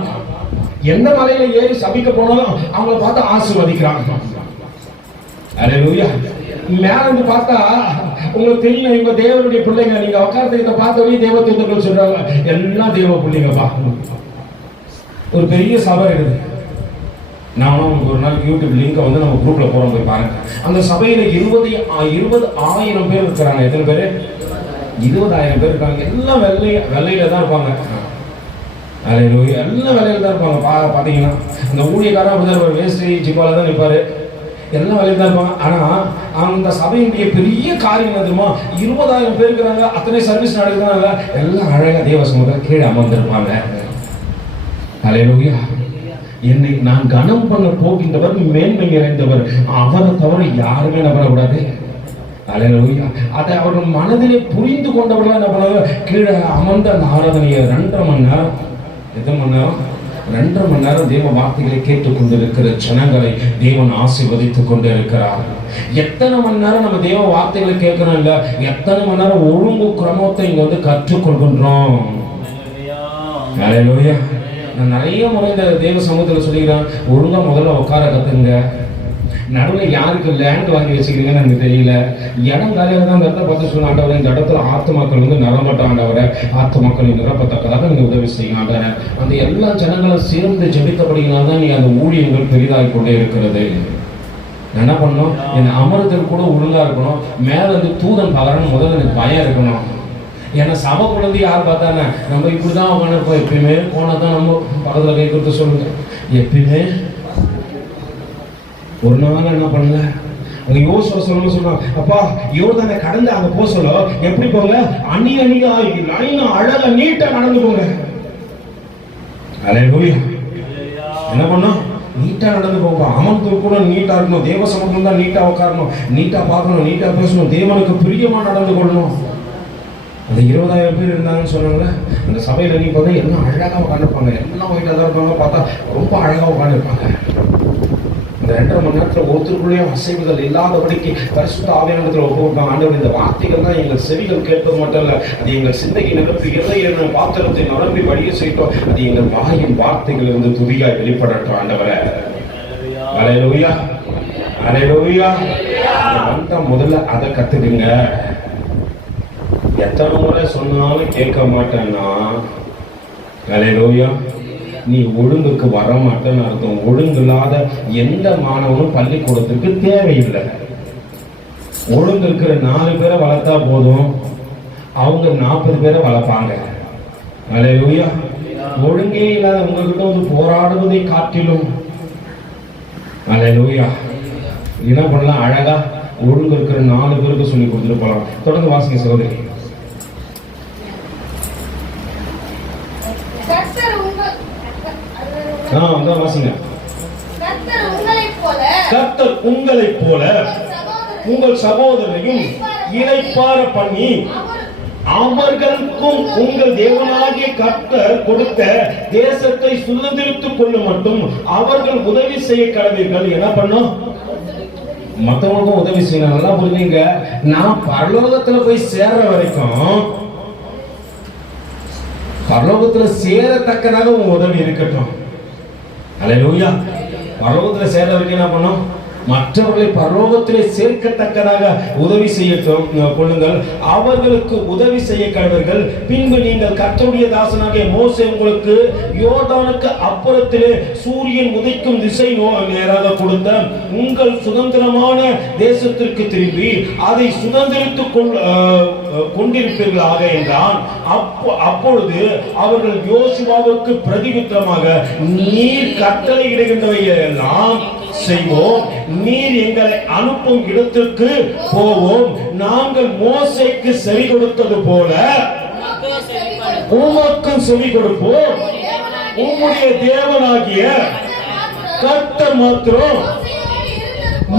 எந்த மலையில ஏறி சபிக்க போனாலும் அவங்கள பார்த்து ஆசீர்வதிக்கிறாங்க. ஹல்லேலூயா. மேல இருந்து பார்த்தா உங்களுக்கு தெரியும், இவங்க தேவனுடைய பிள்ளைங்க. நீங்க உட்கார்ந்து பார்த்தவரையே தேவ தூதர்கள் சொல்றாங்க, எல்லாம் தேவ பிள்ளைங்கப்பா. ஒரு பெரிய சபை இருக்குது. நான் உங்களுக்கு ஒரு நாள் யூடியூப் லிங்கை வந்து நம்ம குரூப்ல போறோம், போய் பாருங்க. அந்த சபையில 20,000 பேர் இருக்கிறாங்க. எத்தனை பேரு? 20,000 பேர் இருக்காங்க. எல்லாம் வெள்ளையில தான் இருப்பாங்க. எல்லாம் வெள்ளையில தான் இருப்பாங்க. பாத்தீங்கன்னா அந்த ஊழியக்காரன் அப்படிதான் வேஸ்டி ஜிப்பால தான் நிற்பாரு. எல்லாம் வேலையில் தான் இருப்பாங்க. ஆனால் அந்த சபையினுடைய பெரிய காரியம் தெரியுமா, 20,000 பேர் இருக்கிறாங்க. அத்தனை சர்வீஸ் நடக்குதுனால எல்லாம் அழகாக தேவ சமூகத்தில் கீழே அமர்ந்திருப்பாங்க. ஹல்லேலூயா. என்னை நான் கனம் பண்ண போகின்றவர் மேன்மை நிறைந்தவர், அவரை தவிர யாருமே நம்பக்கூடாது. ஹல்லேலூயா. அதை அவர்கள் மனதிலே புரிந்து கொண்டவர்கள் என்ன பண்ணாங்க, கீழே அமர்ந்த அந்த ஆராதனையை 2.5 மணி நேரம், எத்தனை மணி நேரம், 2.5 மணி நேரம் தேவ வார்த்தைகளை கேட்டுக்கொண்டிருக்கிற ஜனங்களை தேவன் ஆசீர்வதித்துக் கொண்டு இருக்கிறார். எத்தனை மணி நேரம் நம்ம தேவ வார்த்தைகளை கேட்கிறோம் இல்ல, எத்தனை மணி நேரம் ஒழுங்கு கிரமத்தை இங்க வந்து கற்றுக்கொள்கின்றோம். ஹல்லேலூயா. நான் நிறைய முறை இந்த தேவ சமூகத்தில் சொல்லிக்கிறேன், ஒழுங்கா முதல்ல உட்கார கத்துங்க. நடுவில் யாருக்கு லேண்ட் வாங்கி வச்சுக்கிறீங்கன்னு எனக்கு தெரியல. இடம் காலியாக தான் அந்த இடத்த பார்த்து சொன்ன ஆண்டவரை, இந்த இடத்துல ஆத்துமாக்கள் வந்து நிரம்பட்ட ஆண்டவரை, ஆத்துமாக்கள் நிரப்பத்தக்கதாக நீங்கள் உதவி செய்யும் ஆண்டவரை. அந்த எல்லா ஜனங்களும் சேர்ந்து ஜெபித்தபடினால தான் நீங்கள் அந்த ஊழியங்கள் பெரிதாகி கொண்டே இருக்கிறது. என்ன பண்ணணும், என் அமர்தல் கூட ஒழுங்கா இருக்கணும். மேல இருந்து தூதன் பகரன்னு முதல்ல எனக்கு பயம் இருக்கணும். ஏன்னா சபை குழந்தை யார் பார்த்தானே, நம்ம இப்படிதான் உட்காந்துருப்போம். எப்பயுமே போனால் தான் நம்ம பக்கத்தில் கை கொடுத்து சொல்லுங்க. எப்பயுமே ஒரு நாள் என்ன பண்ணுங்க, அங்க யோசுவா சொல்லணும்னு சொன்னாங்க, அப்பா யோர்தானை கடந்து அங்க போக சொல்ல எப்படி போங்க, அணியா லைனா அழகா நீட்டா நடந்து போங்க. ஹல்லேலூயா. என்ன பண்ணோம், நீட்டா நடந்து போங்க. அமர்ந்து கூட நீட்டா இருக்கணும். தேவ சமூகம் தான் நீட்டா உட்காரணும், நீட்டா பார்க்கணும், நீட்டா பேசணும், தேவனுக்கு பிரியமா நடந்து கொள்ளணும். அந்த 20,000 பேர் இருந்தாங்கன்னு சொன்னாங்களே, அந்த சபையில நீ பார்த்தா எல்லாம் அழகாக உட்காந்துருப்பாங்க. எல்லாம் ஒயிட்டாக தான் இருப்பாங்க, பார்த்தா ரொம்ப அழகாக உட்காந்துருப்பாங்க. இந்த 2.5 மணி நேரத்தில் ஒருத்தருக்குள்ளேயும் அசைவுகள் இல்லாதபடிக்கு பரிசுத்த ஆவியானவத்தில் ஒப்புக்கொண்டாங்க. ஆண்டவர், இந்த வார்த்தைகள் தான் எங்கள் செவிகள் கேட்பது மட்டும் இல்லை, அது எங்கள் சிந்தையை நிரப்பி இதய பாத்திரத்தை நிரம்பி வழிய செய்யட்டும். அது எங்கள் வாயின் வார்த்தைகள் இருந்து துதியாய் வெளிப்படட்டும். ஆண்டவரே, ஹல்லேலூயா, ஹல்லேலூயா. வந்தா முதல்ல அதை கத்துக்குங்க. எத்தனை முறை சொன்னாலும் கேட்க மாட்டேன்னா, ஹல்லேலூயா, நீ ஒழுங்குக்கு வர மாட்டேன்னு அர்த்தம். ஒழுங்கில்லாத எந்த மாணவனும் பள்ளிக்கூடத்திற்கு தேவையில்லை. ஒழுங்கு இருக்கிற 4 பேரை வளர்த்தா போதும், அவங்க 40 பேரை வளர்ப்பாங்க. ஹல்லேலூயா. ஒழுங்கே இல்லாத உங்ககிட்ட வந்து போராடுவதை காட்டிலும், ஹல்லேலூயா, என்ன பண்ணலாம், அழகா ஒழுங்கு இருக்கிற 4 பேருக்கு சொல்லி கொடுத்துட்டு போகலாம். தொடர்ந்து வாசிங்க சகோதரி. வாசிங்க. கர்த்தர் உங்களைப் போல உங்கள் சகோதரரையும் இளைப்பாற பண்ணி அவர்களுக்கும் உங்கள் தேவனாகிய கர்த்தர் கொடுத்த தேசத்தை சுதந்திரித்துக் கொள்ளும் மட்டும் அவர்கள் உதவி செய்ய கடவீர்கள். என்ன பண்ணும்? மற்றவங்களுக்கும் உதவி செய்யணும். நல்லா புரிஞ்சுங்க. நான் பரலோகத்துல போய் சேர்ற வரைக்கும் பரலோகத்துல சேரத்தக்கதாக உங்க உதவி இருக்கட்டும். அல்லேலூயா. பரலோகத்துல சேர்ற வரைக்கும் என்ன பண்ணும்? மற்றவர்களை பரலோகத்திலே சேர்க்கத்தக்கதாக உதவி செய்ய கொள்ளுங்கள். அவர்களுக்கு உதவி செய்ய கடவர்கள். பின்பு நீங்கள் கர்த்தருடைய தாசனாகிய மோசே உங்களுக்கு யோர்தானுக்கு அப்புறத்திலே சூரியன் உதிக்கும் திசை நேராக கொடுத்த உங்கள் சுதந்திரமான தேசத்திற்கு திரும்பி அதை சுதந்திரித்துக் கொண்டிருப்பீர்களாக என்றான். அப்பொழுது அவர்கள் யோசுவாவுக்கு பிரதிவித்தமாக, நீர் கட்டளை இடுகின்றவை எல்லாம் செய்வோம், நீர் எங்களை அனுப்பும் இடத்திற்கு போவோம், நாங்கள் மோசேக்கு செவி கொடுத்தது போல உமக்கும் செவி கொடுப்போம். உம்முடைய தேவனாகிய கர்த்தர் மாத்திரம்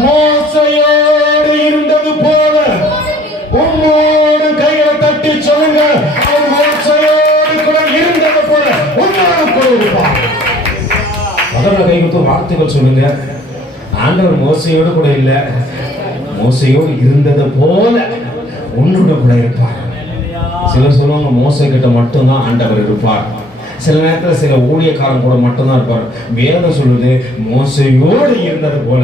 மோசேயோடு இருந்தது போல உம்மோடு கையை தட்டி சொல்லுங்க, அவர் மோசேயோடு கூட இருந்தது போல உம்மோடு கூட இருப்பார். முதல்ல கை கொடுத்து வார்த்தைகள் சொல்லுங்க. ஆண்டவர் மோசையோடு கூட இல்ல, மோசையோடு இருந்தது போல உன்னோட கூட இருப்பார். சிலர் சொல்லுவாங்க மோசை கிட்ட மட்டும்தான் ஆண்டவர் இருப்பார். சில நேரத்தில் சில ஊழியக்காரன் கூட மட்டும்தான் இருப்பார். வேதம் சொல்லுது மோசையோடு இருந்தது போல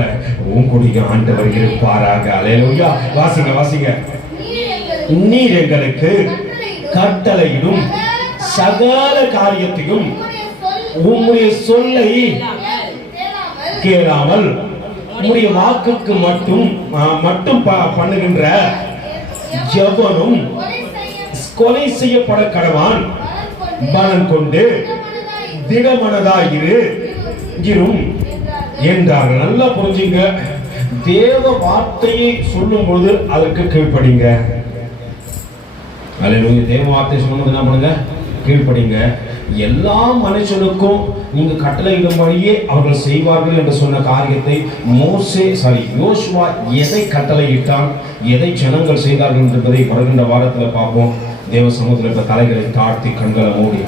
உன் கூட ஆண்டவர் இருப்பாராக. அல்லேலூயா. வாசிங்க வாசிங்க. நீர் எங்களுக்கு கட்டளையிடும் சகல காரியத்தையும் உம்முடைய சொல்லை கேளாமல் உம்முடைய வாக்குக்கு மட்டும் பண்ணுகின்ற எவனும் கொலை செய்யப்பட கடவான். பலன் கொண்டு திடமனதாயிரும் என்றார்கள். நல்லா புரிஞ்சுங்க. தேவ வார்த்தையை சொல்லும் பொழுது அதற்கு கீழ்ப்படிங்க. அல்லேலூயா. தேவ வார்த்தை சொல்லும்போது என்ன பண்ணுங்க? கீழ்ப்படிங்க. எல்லா மனுஷனுக்கும் நீங்க கட்டளையிடும்படியே அவர்கள் செய்வார்கள் என்று சொன்ன காரியத்தை யோசுவா எதை கட்டளையிட்டான், எதை ஜனங்கள் செய்தார்கள் என்பதை வருகின்ற வாரத்தில் பார்ப்போம். தேவ சமூகத்தில் தலைகளை தாழ்த்தி கண்களை மூடி